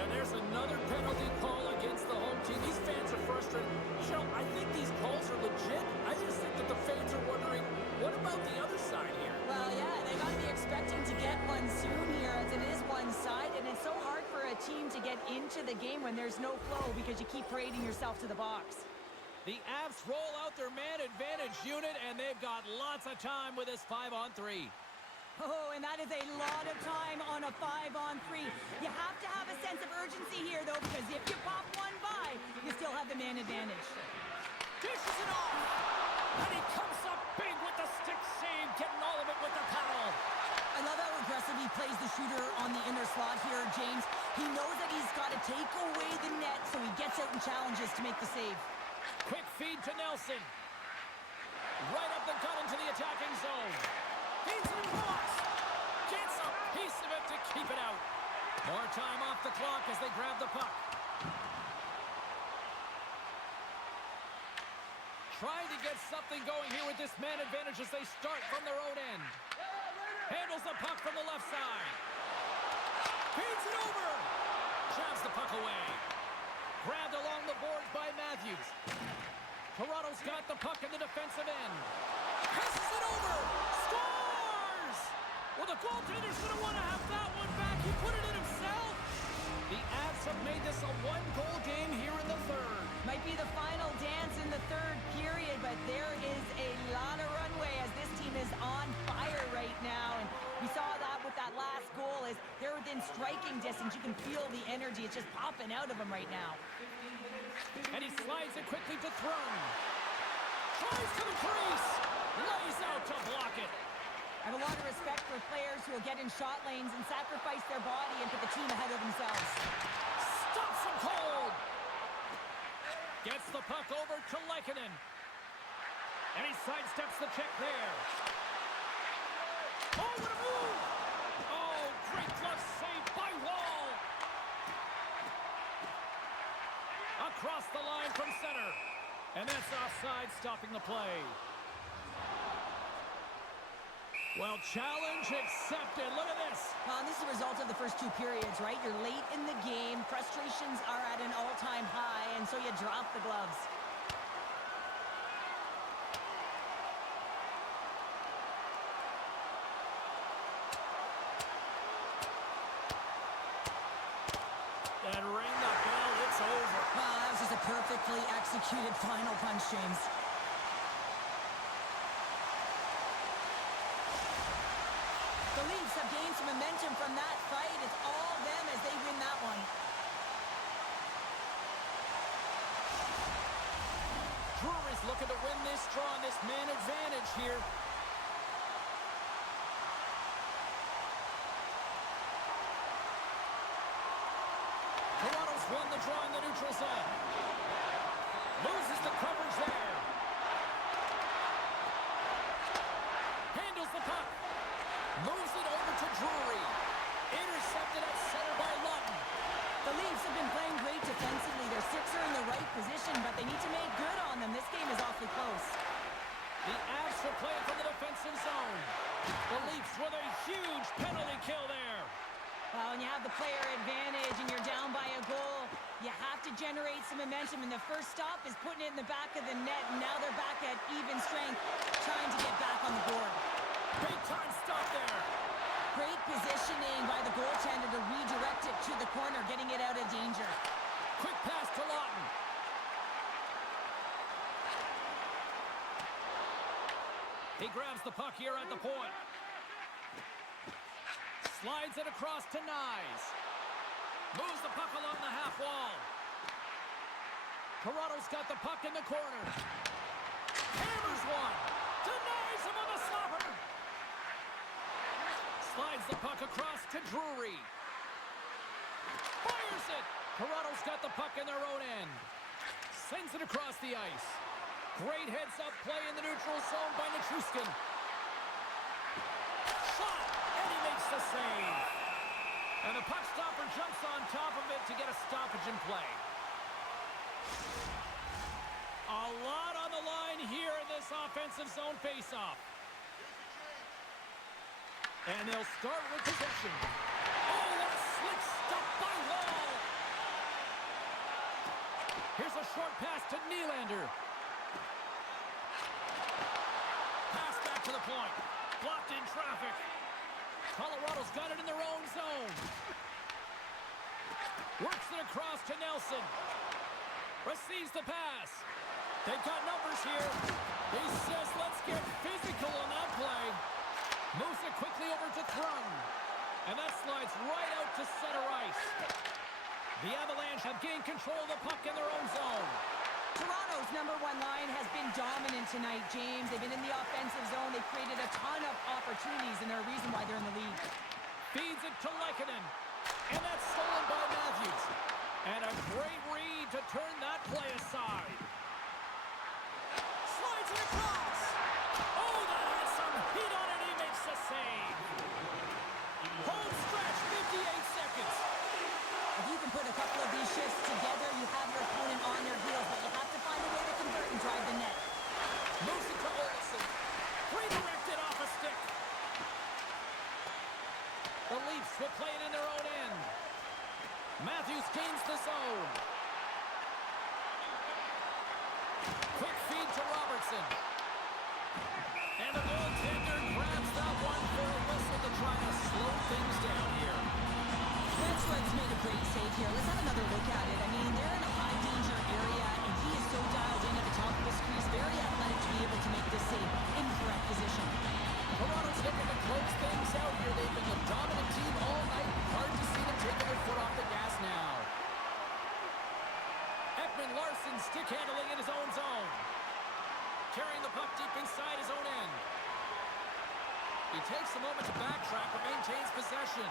And there's another penalty call against the home team. These fans are frustrated. You know, I think these calls are legit. I just think that the fans are wondering, what about the other side here? Well, yeah, they got to be expecting to get one soon here, as it is one-sided, and it's so hard for a team to get into the game when there's no flow because you keep parading yourself to the box. The Avs roll out their man advantage unit, and they've got lots of time with this 5-on-3. Oh, and that is a lot of time on a 5-on-3. You have to have a sense of urgency here, though, because if you pop one by, you still have the man advantage. Dishes it off, and he comes up big with the stick save, getting all of it with the paddle. I love how aggressive he plays the shooter on the inner slot here, James. He knows that he's got to take away the net, so he gets out and challenges to make the save. Quick feed to Nelson. Right up the gut into the attacking zone. Feeds it across. Gets a piece of it to keep it out. More time off the clock as they grab the puck. Trying to get something going here with this man advantage as they start from their own end. Handles the puck from the left side. Feeds it over. Jabs the puck away. Grabbed along the boards by Matthews. Toronto's got the puck in the defensive end. Passes it over. Scores! Well, the goaltender's going to want to have that one back. He put it in himself. The Avs have made this a one-goal game here in the third. Might be the final dance in the third period, but there is a lot of runway as this team is on fire right now. And we saw that with that last goal as they're within striking distance. You can feel the energy. It's just popping out of them right now. And he slides it quickly to Throne. Tries to the crease. Lays out to block it. I have a lot of respect for players who will get in shot lanes and sacrifice their body and put the team ahead of themselves. Stops him cold. Gets the puck over to Lehkonen. And he sidesteps the check there. Oh, what a move! Oh, great glove save by Wall. Across the line from center. And that's offside, stopping the play. Well, challenge accepted. Look at this. Well, this is a result of the first two periods, right? You're late in the game. Frustrations are at an all-time high, and so you drop the gloves. And ring the bell. It's over. Well, that was just a perfectly executed final punch, James. The Leafs have gained some momentum from that fight. It's all them as they win that one. Drury's looking to win this draw on this man advantage here. Toronto's won the draw in the neutral zone. Loses the coverage there. Handles the puck. Moves it over to Drury. Intercepted at center by Lawton. The Leafs have been playing great defensively. Their six are in the right position, but they need to make good on them. This game is awfully close. The Avs are playing from the defensive zone. The Leafs with a huge penalty kill there. Well, when you have the player advantage and you're down by a goal, You have to generate some momentum, and the first stop is putting it in the back of the net, and now they're back at even strength, trying to get back on the board. Big time stop there. Great positioning by the goaltender to redirect it to the corner, getting it out of danger. Quick pass to Lawton. He grabs the puck here at the point. Slides it across to Nyes. Moves the puck along the half wall. Toronto's got the puck in the corner. Hammers one. Denies him on the slapper. Slides the puck across to Drury. Fires it. Toronto's got the puck in their own end. Sends it across the ice. Great heads-up play in the neutral zone by Nichushkin. Shot, and he makes the save. And the puck stopper jumps on top of it to get a stoppage in play. A lot on the line here in this offensive zone faceoff. And they'll start with possession. Oh, what a slick stop by Hall. Here's a short pass to Nylander. Pass back to the point. Blocked in traffic. Colorado's got it in their own zone. Works it across to Nelson. Receives the pass. They've got numbers here. He says, let's get physical on that play. Moves it quickly over to Thrun. And that slides right out to center ice. The Avalanche have gained control of the puck in their own zone. Toronto's number one line has been dominant tonight, James. They've been in the offensive zone. They've created a ton of opportunities, and they're a reason why they're in the league. Feeds it to Lehkonen. And that's stolen by Matthews. And a great read to turn that play aside. Slides it across. Oh, that has some heat on it. He makes the save. Home stretch, 58 seconds. If you can put a couple of these shifts together, you have your opponent on their heels, but you have to find a way to convert and drive the net. Moves it to Olsen. Redirected off a stick. The Leafs will play it in their own end. Matthews gains the zone. Quick feed to Robertson. And the goaltender grabs that one for a whistle to try to slow things down here. Redshaw's made a great save here. Let's have another look at it. I mean, they're in a high-danger area, and he is so dialed in at the top of his crease. Very athletic to be able to make this save in correct position. Toronto's looking to close things out here. They've been the dominant team all night. Hard to see them taking their foot off the gas now. Ekman Larsson stick handling in his own zone. Carrying the puck deep inside his own end. He takes a moment to backtrack but maintains possession.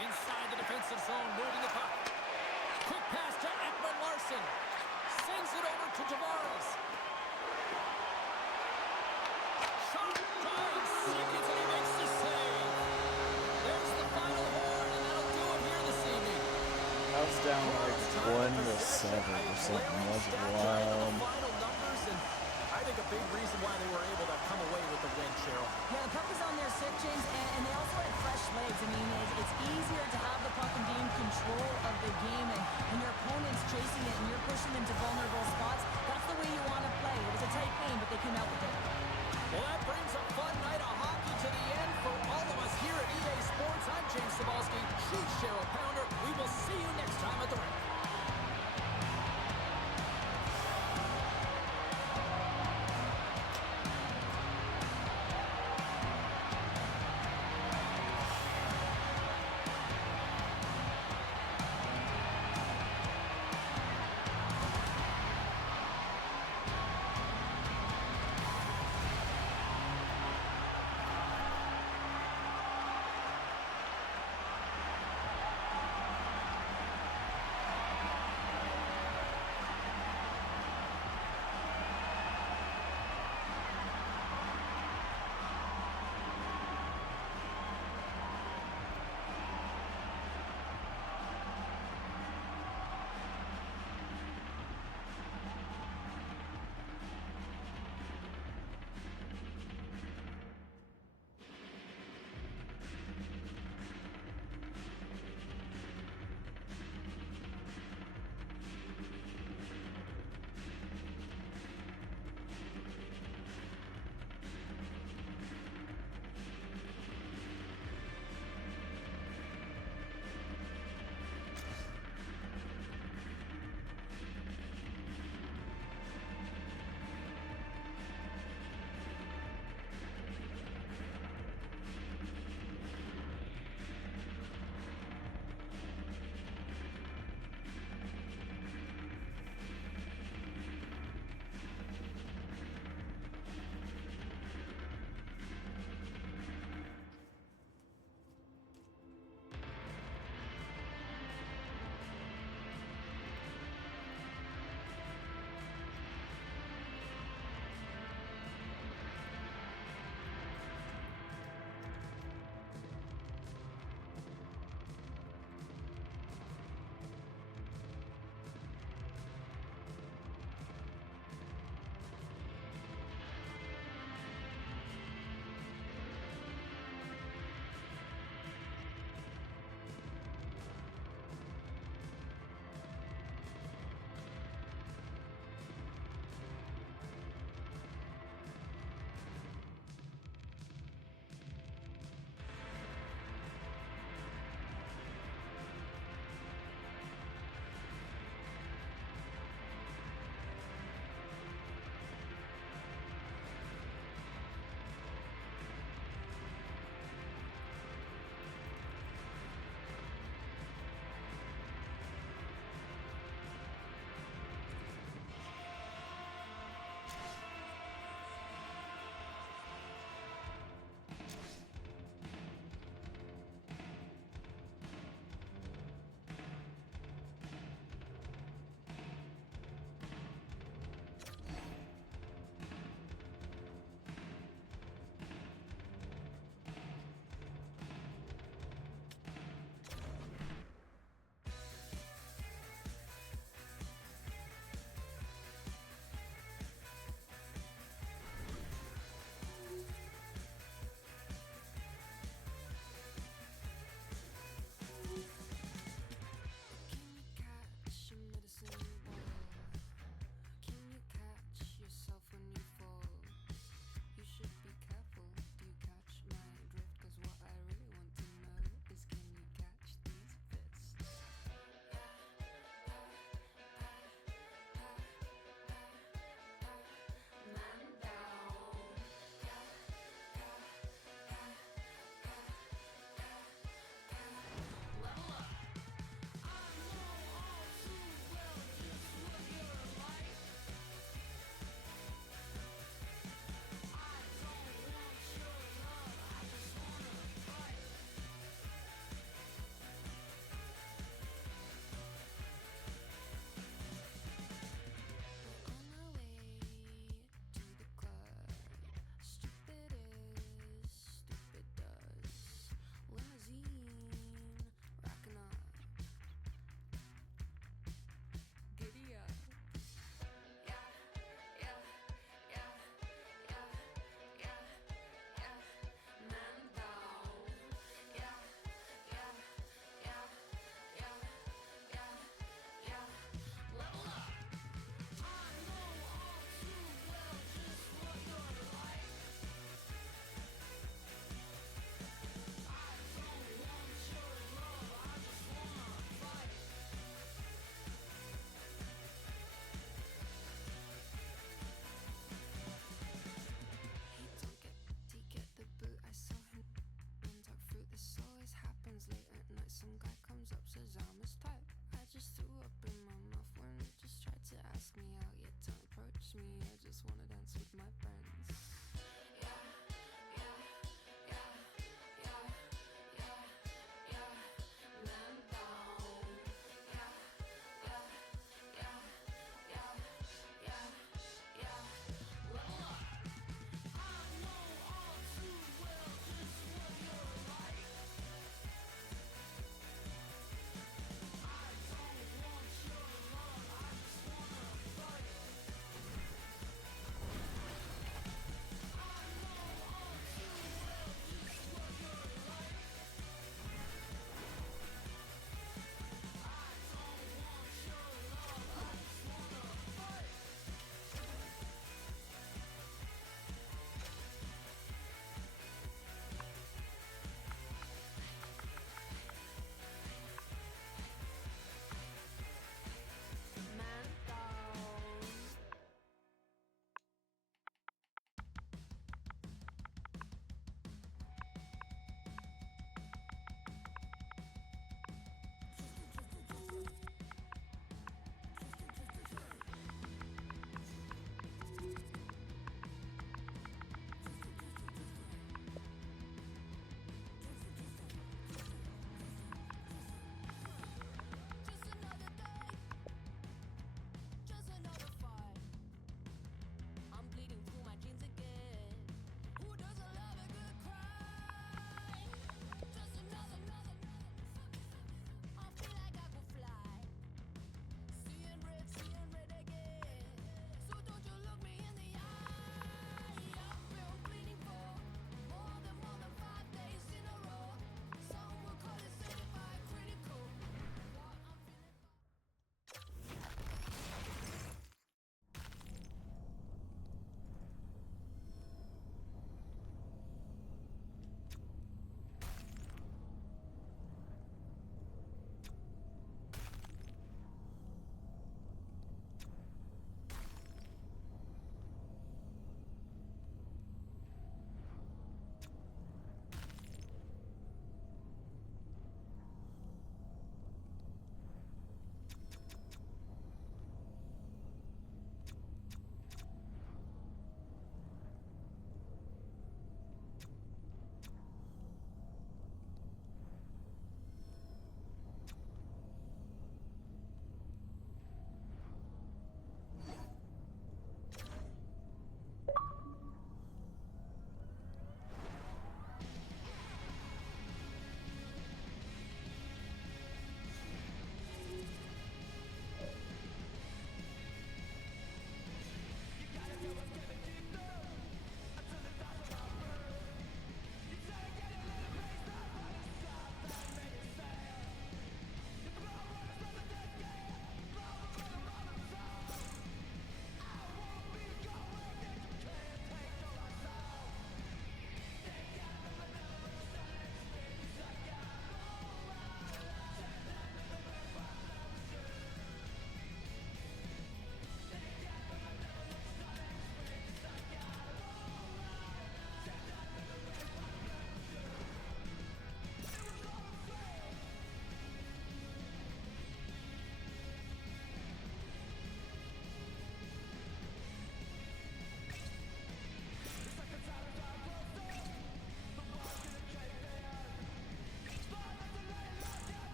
Inside the defensive zone, moving the puck. Quick pass to Ekman Larsson. Sends it over to Tavares. Shot, drive, seconds, and he makes the save. There's the final horn, and that'll do it here this evening. I was down like 1-7 or something. That was wild. Final numbers, and I think a big reason why they were able to come away with the win, Cheryl. Yeah, the puck was on their stick, James, and they also had fresh legs. I mean, it's easier to have the puck and be in control of the game, and when your opponent's chasing it and you're pushing them to vulnerable spots, that's the way you want to play. It was a tight game, but they came out with it. Well, that brings a fun night of hockey to the end for all of us here at EA Sports. I'm James Cybulski. She's Cheryl Pounder. We will see you next time at the rink.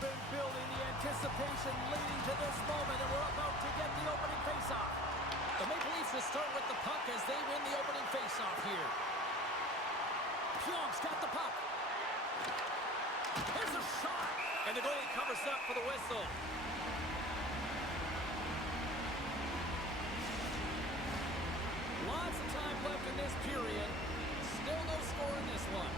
been building the anticipation leading to this moment, and we're about to get the opening faceoff. The Maple Leafs will start with the puck as they win the opening faceoff here. Pionk's got the puck. Here's a shot, and the goalie covers up for the whistle. Lots of time left in this period. Still no score in this one.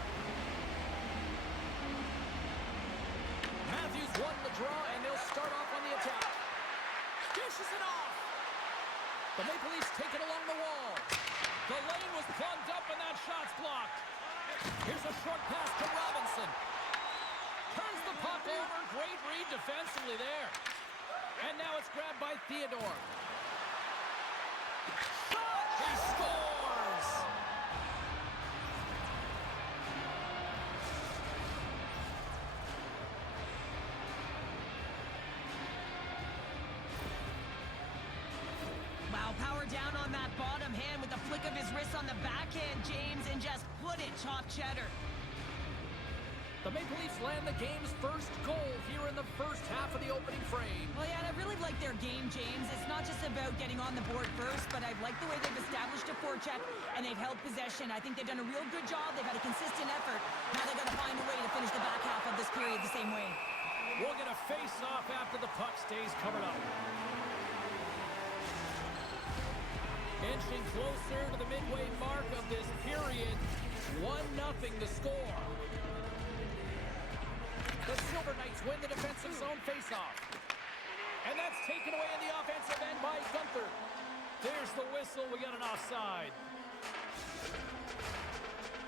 Matthews won the draw, and they'll start off on the attack. Dishes it off. The Maple Leafs take it along the wall. The lane was plugged up, and that shot's blocked. Here's a short pass to Robinson. Turns the puck over. Great read defensively there. And now it's grabbed by Theodore. Shot! He scores! Wow, power down on that bottom hand with the flick of his wrist on the backhand, James, and just put it top cheddar. The Maple Leafs land the game's first goal here in the first half of the opening frame. Well, yeah, and I really like their game, James. It's not just about getting on the board first, but I like the way they've established a forecheck and they've held possession. I think they've done a real good job. They've had a consistent effort. Now they've got to find a way to finish the back half of this period the same way. We'll get a face-off after the puck stays covered up. Inching closer to the midway mark of this period. 1-0 the score. The Silver Knights win the defensive zone faceoff. And that's taken away in the offensive end by Gunther. There's the whistle. We got an offside.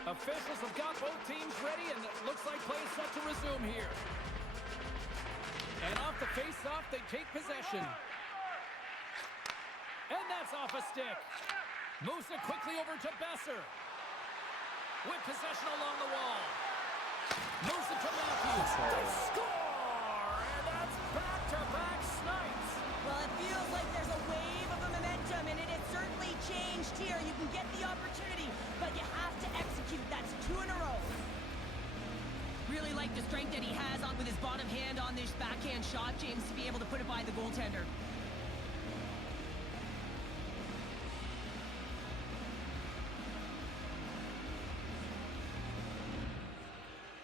Officials have got both teams ready, and it looks like play is set to resume here. And off the faceoff, they take possession. And that's off a stick. Moves it quickly over to Besser. With possession along the wall. Moves it to Matthews. They score! And that's back-to-back snipes. Well, it feels like there's a wave of momentum, and it has certainly changed here. You can get the opportunity, but you have to execute. That's 2 in a row. Really like the strength that he has on with his bottom hand on this backhand shot, James, to be able to put it by the goaltender.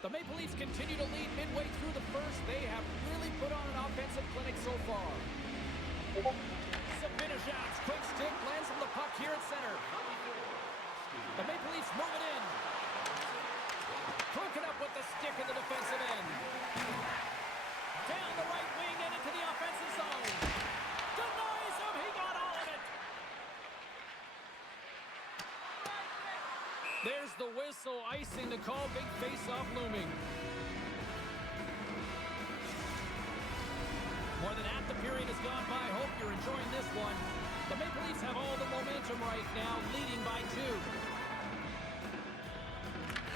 The Maple Leafs continue to lead midway through the first. They have really put on an offensive clinic so far. Zibanejad's quick stick lands on the puck here at center. The Maple Leafs move it in. Broken up with the stick in the defensive end. Down the right wing and into the offensive zone. Denies him. He got all of it. There's the whistle, icing the call. Big face-off looming. More than half the period has gone by. Hope you're enjoying this one. The Maple Leafs have all the momentum right now, leading by 2.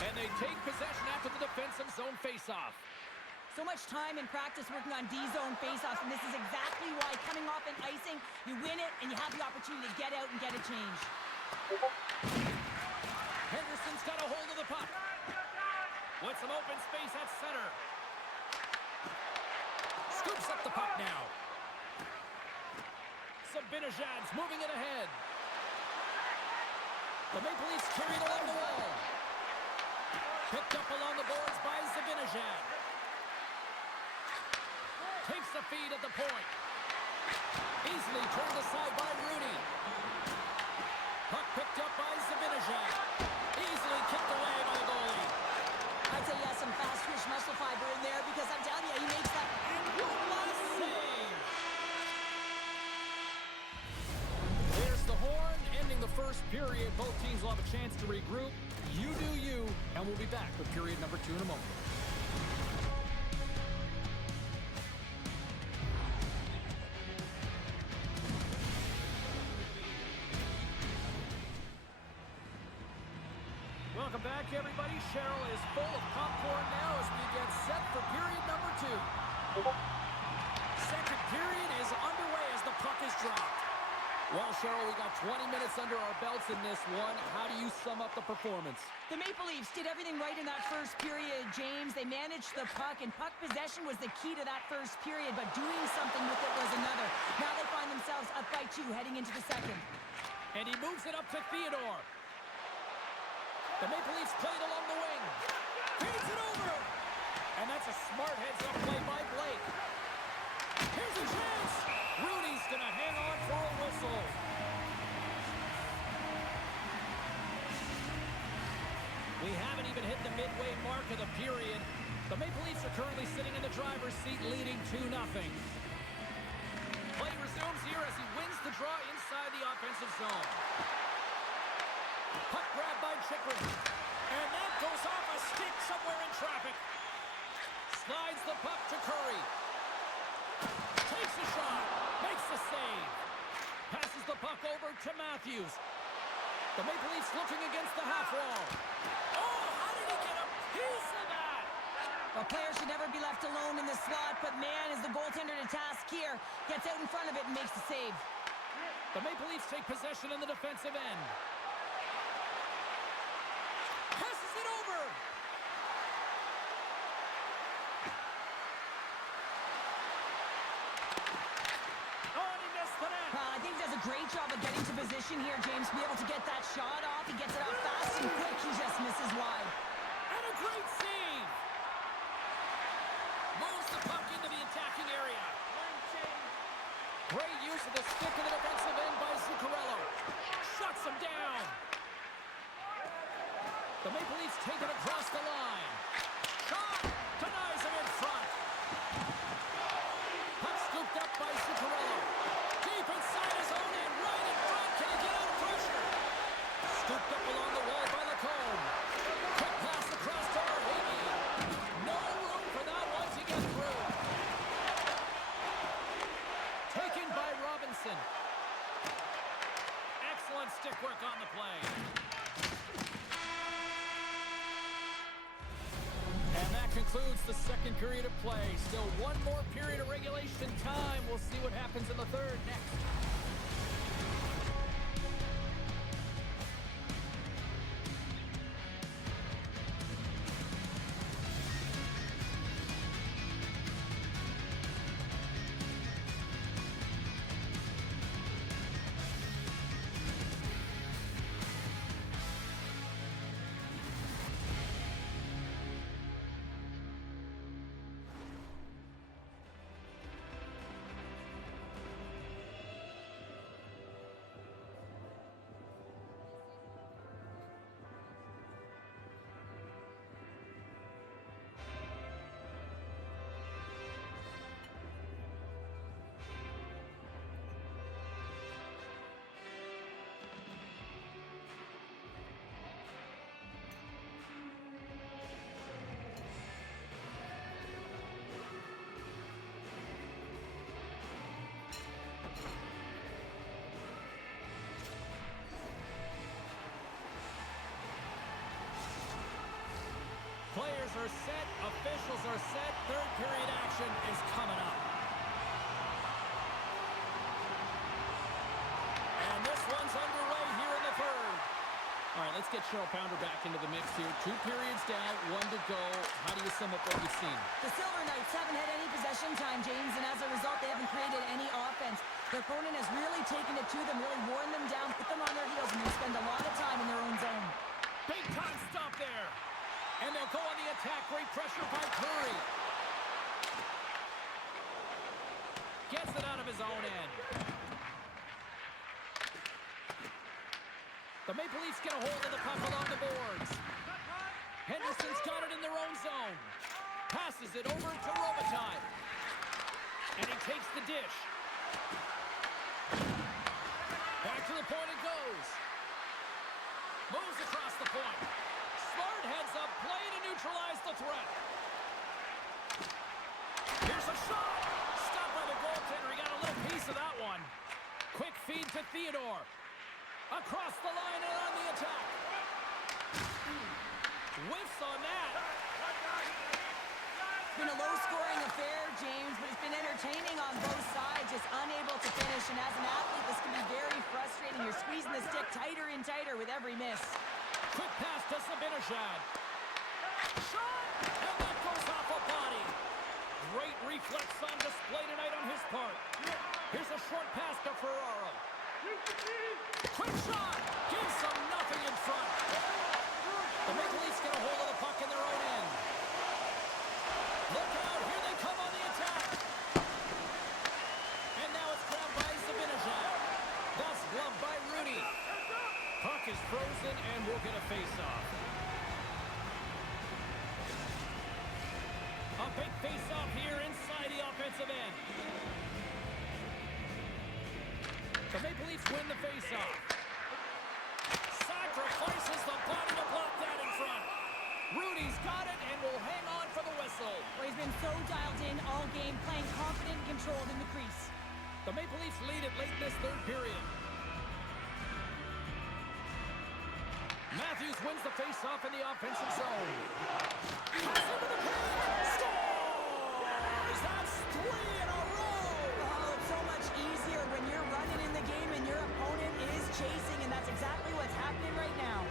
And they take possession after the defensive zone face-off. So much time in practice working on D-zone face-offs, and this is exactly why coming off an icing, you win it, and you have the opportunity to get out and get a change. Henderson's got a hold of the puck. With some open space at center. Scoops up the puck now. Zibanejad's moving it ahead. The Maple Leafs carried along the wall. Picked up along the boards by Zibanejad. Takes the feed at the point. Easily turned aside by Rudy. Puck picked up by Zibanejad. Easily kicked away by the goalie. I'd say he has some fast twitch muscle fiber in there because I'm telling you, he makes that. Last save. There's the horn, ending the first period. Both teams will have a chance to regroup. You do you, and we'll be back with period number 2 in a moment. Welcome back, everybody. Cheryl is full of popcorn now as we get set for period number 2. Second period is underway as the puck is dropped. Well, Cheryl, we got 20 minutes under our belts in this one. How do you sum up the performance? The Maple Leafs did everything right in that first period, James. They managed the puck, and puck possession was the key to that first period, but doing something with it was another. Now they find themselves up by 2 heading into the second. And he moves it up to Theodore. The Maple Leafs played along the wing. Feeds it over. And that's a smart heads-up play by Blake. Here's a chance. Rudy's going to hang on for a whistle. We haven't even hit the midway mark of the period. The Maple Leafs are currently sitting in the driver's seat, leading 2-0. Play resumes here as he wins the draw inside the offensive zone. Puck grab by Chikrin. And that goes off a stick somewhere in traffic. Slides the puck to Curry. Takes a shot. Makes the save. Passes the puck over to Matthews. The Maple Leafs looking against the half wall. Oh, how did he get a piece of that? A player should never be left alone in the slot, but man, is the goaltender to task here. Gets out in front of it and makes the save. The Maple Leafs take possession in the defensive end. Passes it over. Oh, and he missed the net. I think he does a great job of getting to position here, James, to be able to get that shot off. He gets it out fast and quick. He just misses wide. And a great save. Moves the puck into the attacking area. Great use of the stick in the defensive end by Zuccarello. Shuts him down. The Maple Leafs take it across the line. Shot! Denies him in front. Puck scooped up by Zuccarello. Deep inside his own end, right in front. Can he get out of pressure? Scooped up along the wall by Lacombe. Quick pass across to Arhegi. No room for that one to get through. Taken by Robinson. Excellent stick work on the play. And that concludes the second period of play. Still one more period of regulation time. We'll see what happens in the third next. Players are set, officials are set, third period action is coming up. And this one's underway here in the third. All right, let's get Cheryl Pounder back into the mix here. 2 periods down, 1 to go. How do you sum up what you've seen? The Silver Knights haven't had any possession time, James, and as a result, they haven't created any offense. Their opponent has really taken it to them, really worn them down, put them on their heels, and they spend a lot of time in their own zone. Big time stop there. And they'll go on the attack. Great pressure by Curry. Gets it out of his own end. The Maple Leafs get a hold of the puck along the boards. Henderson's got it in their own zone. Passes it over to Robitaille. And he takes the dish. Back to the point it goes. Moves across the point. Smart heads-up play to neutralize the threat. Here's a shot. Stopped by the goaltender. He got a little piece of that one. Quick feed to Theodore. Across the line and on the attack. Whiffs on that. It's been a low-scoring affair, James, but it's been entertaining on both sides, just unable to finish. And as an athlete, this can be very frustrating. You're squeezing the stick tighter and tighter with every miss. Quick pass to Zibanejad. Shot! And that goes off a body. Great reflex on display tonight on his part. Here's a short pass to Ferraro. Quick shot! Gives them nothing in front. The Maple Leafs get a hold of the puck in their own end. Look out! Here they come on the attack. And now it's grabbed by Zibanejad. That's gloved by Rooney. Puck is frozen and we'll get a face-off. A big face-off here inside the offensive end. The Maple Leafs win the face-off. Sacrifices the body to block that in front. Rooney's got it and will hang on for the whistle. Well, he's been so dialed in all game, playing confident and controlled in the crease. The Maple Leafs lead it late in this third period. Matthews wins the face-off in the offensive zone. Pass into the paint. Scores! That's 3 in a row! Oh, it's so much easier when you're running in the game and your opponent is chasing, and that's exactly what's happening right now.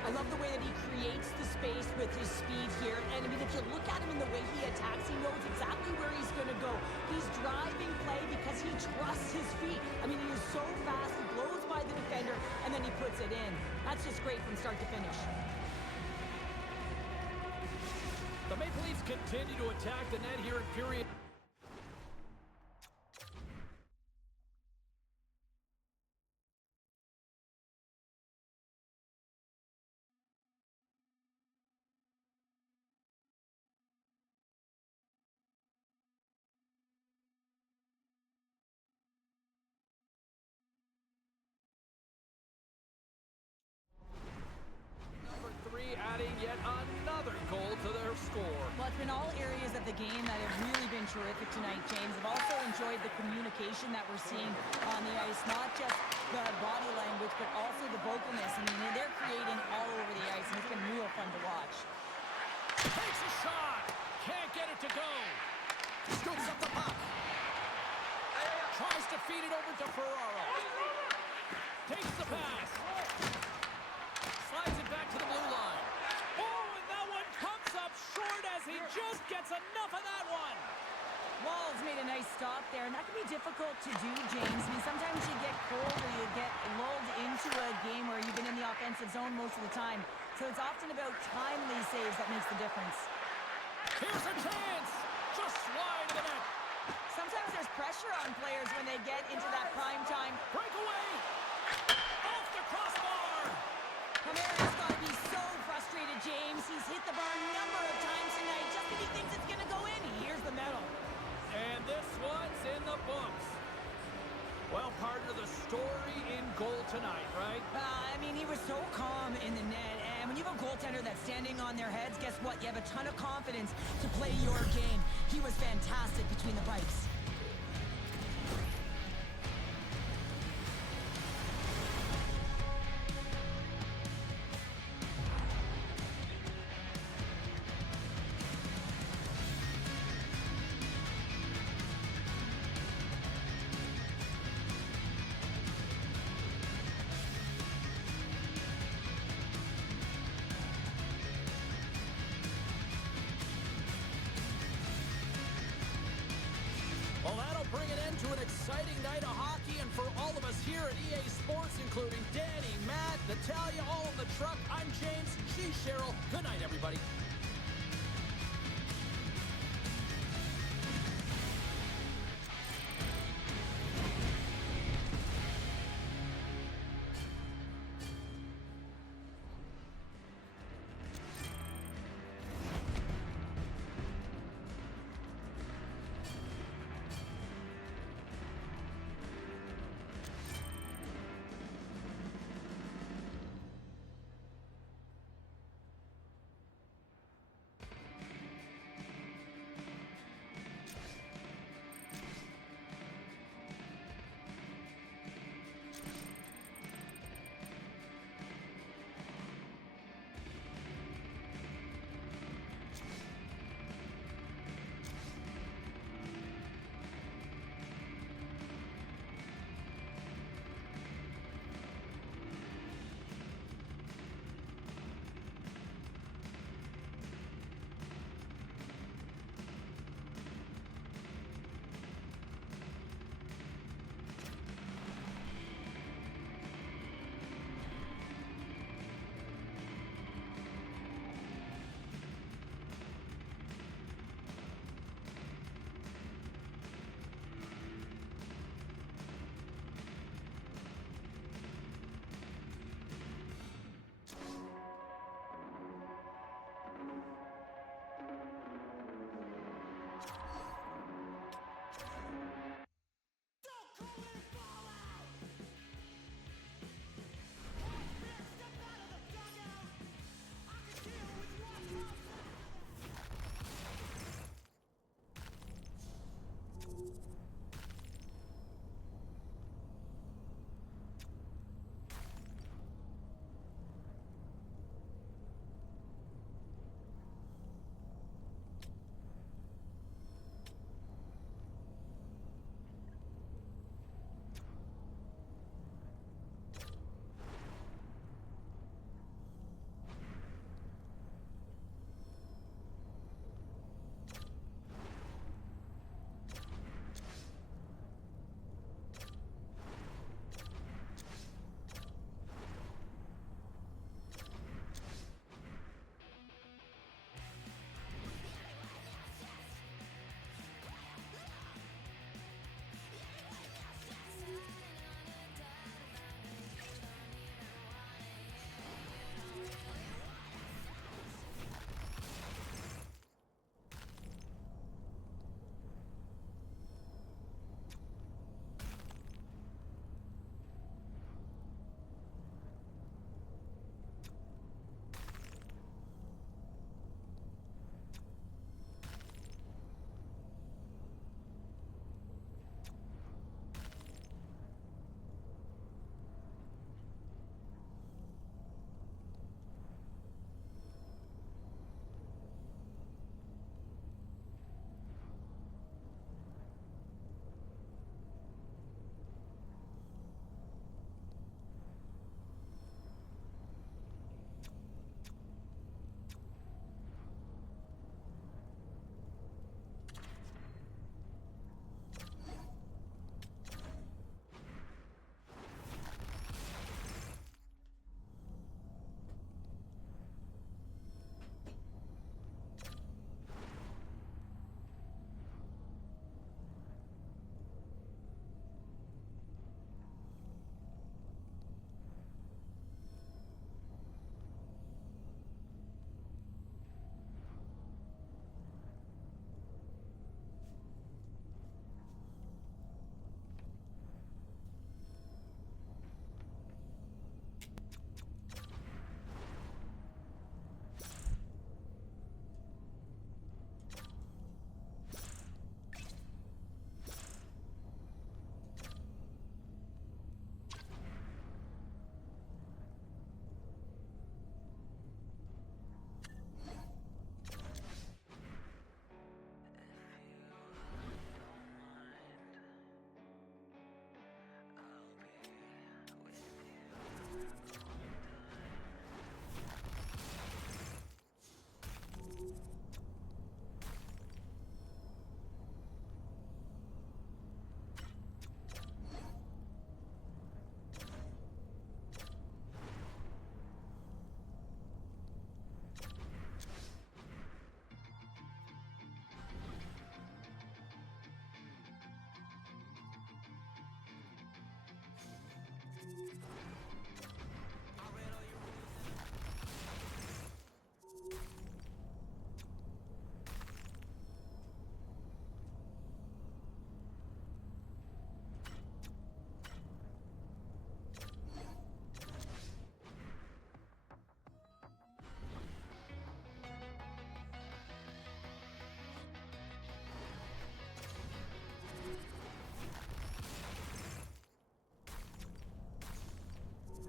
I love the way that he creates the space with his speed here. And I mean, if you look at him in the way he attacks, he knows exactly where he's going to go. He's driving play because he trusts his feet. I mean, he is so fast. He blows by the defender, and then he puts it in. That's just great from start to finish. The Maple Leafs continue to attack the net here in period. Number 3 adding yet another goal to their score. Well, it's been all areas of the game that have really been terrific tonight, James. I've also enjoyed the communication that we're seeing on the ice, not just the body language, but also the vocalness. I mean, they're creating all over the ice, and it's been real fun to watch. Takes a shot. Can't get it to go. Scoops up the puck. Tries to feed it over to Ferraro. Takes the pass. Slides it back to the blue line. Oh, and that one comes up short as he just gets enough of that one. Wall's made a nice stop there, and that can be difficult to do, James. I mean, sometimes you get cold or you get lulled into a game where you've been in the offensive zone most of the time. So it's often about timely saves that makes the difference. Here's a chance. Just wide of the net. Sometimes there's pressure on players when they get into that prime time. Breakaway. Off the crossbar. Kamara's got to be so frustrated, James. He's hit the bar a number of times tonight. Just when he thinks it's going to go in, he hears the metal. And this one's in the books. Well, part of the story in goal tonight, right? I mean, he was so calm in the net. And when you have a goaltender that's standing on their heads, guess what? You have a ton of confidence to play your game. He was fantastic between the pipes. Well, that'll bring an end to an exciting night of hockey, and for all of us here at EA Sports, including Danny, Matt, Natalia, all in the truck, I'm James, she's Cheryl. Good night, everybody.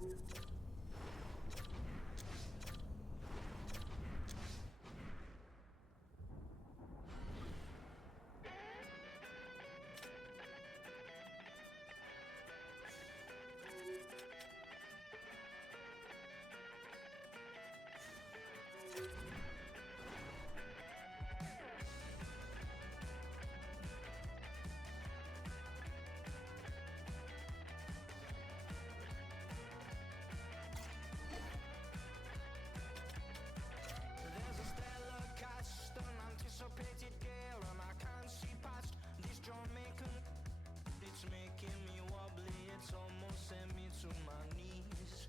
There's a stellar cast, unanticipated gale, and I can't see past this Jamaican. It's making me wobbly, it's almost sent me to my knees.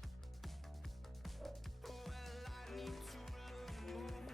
Well, I need to learn more.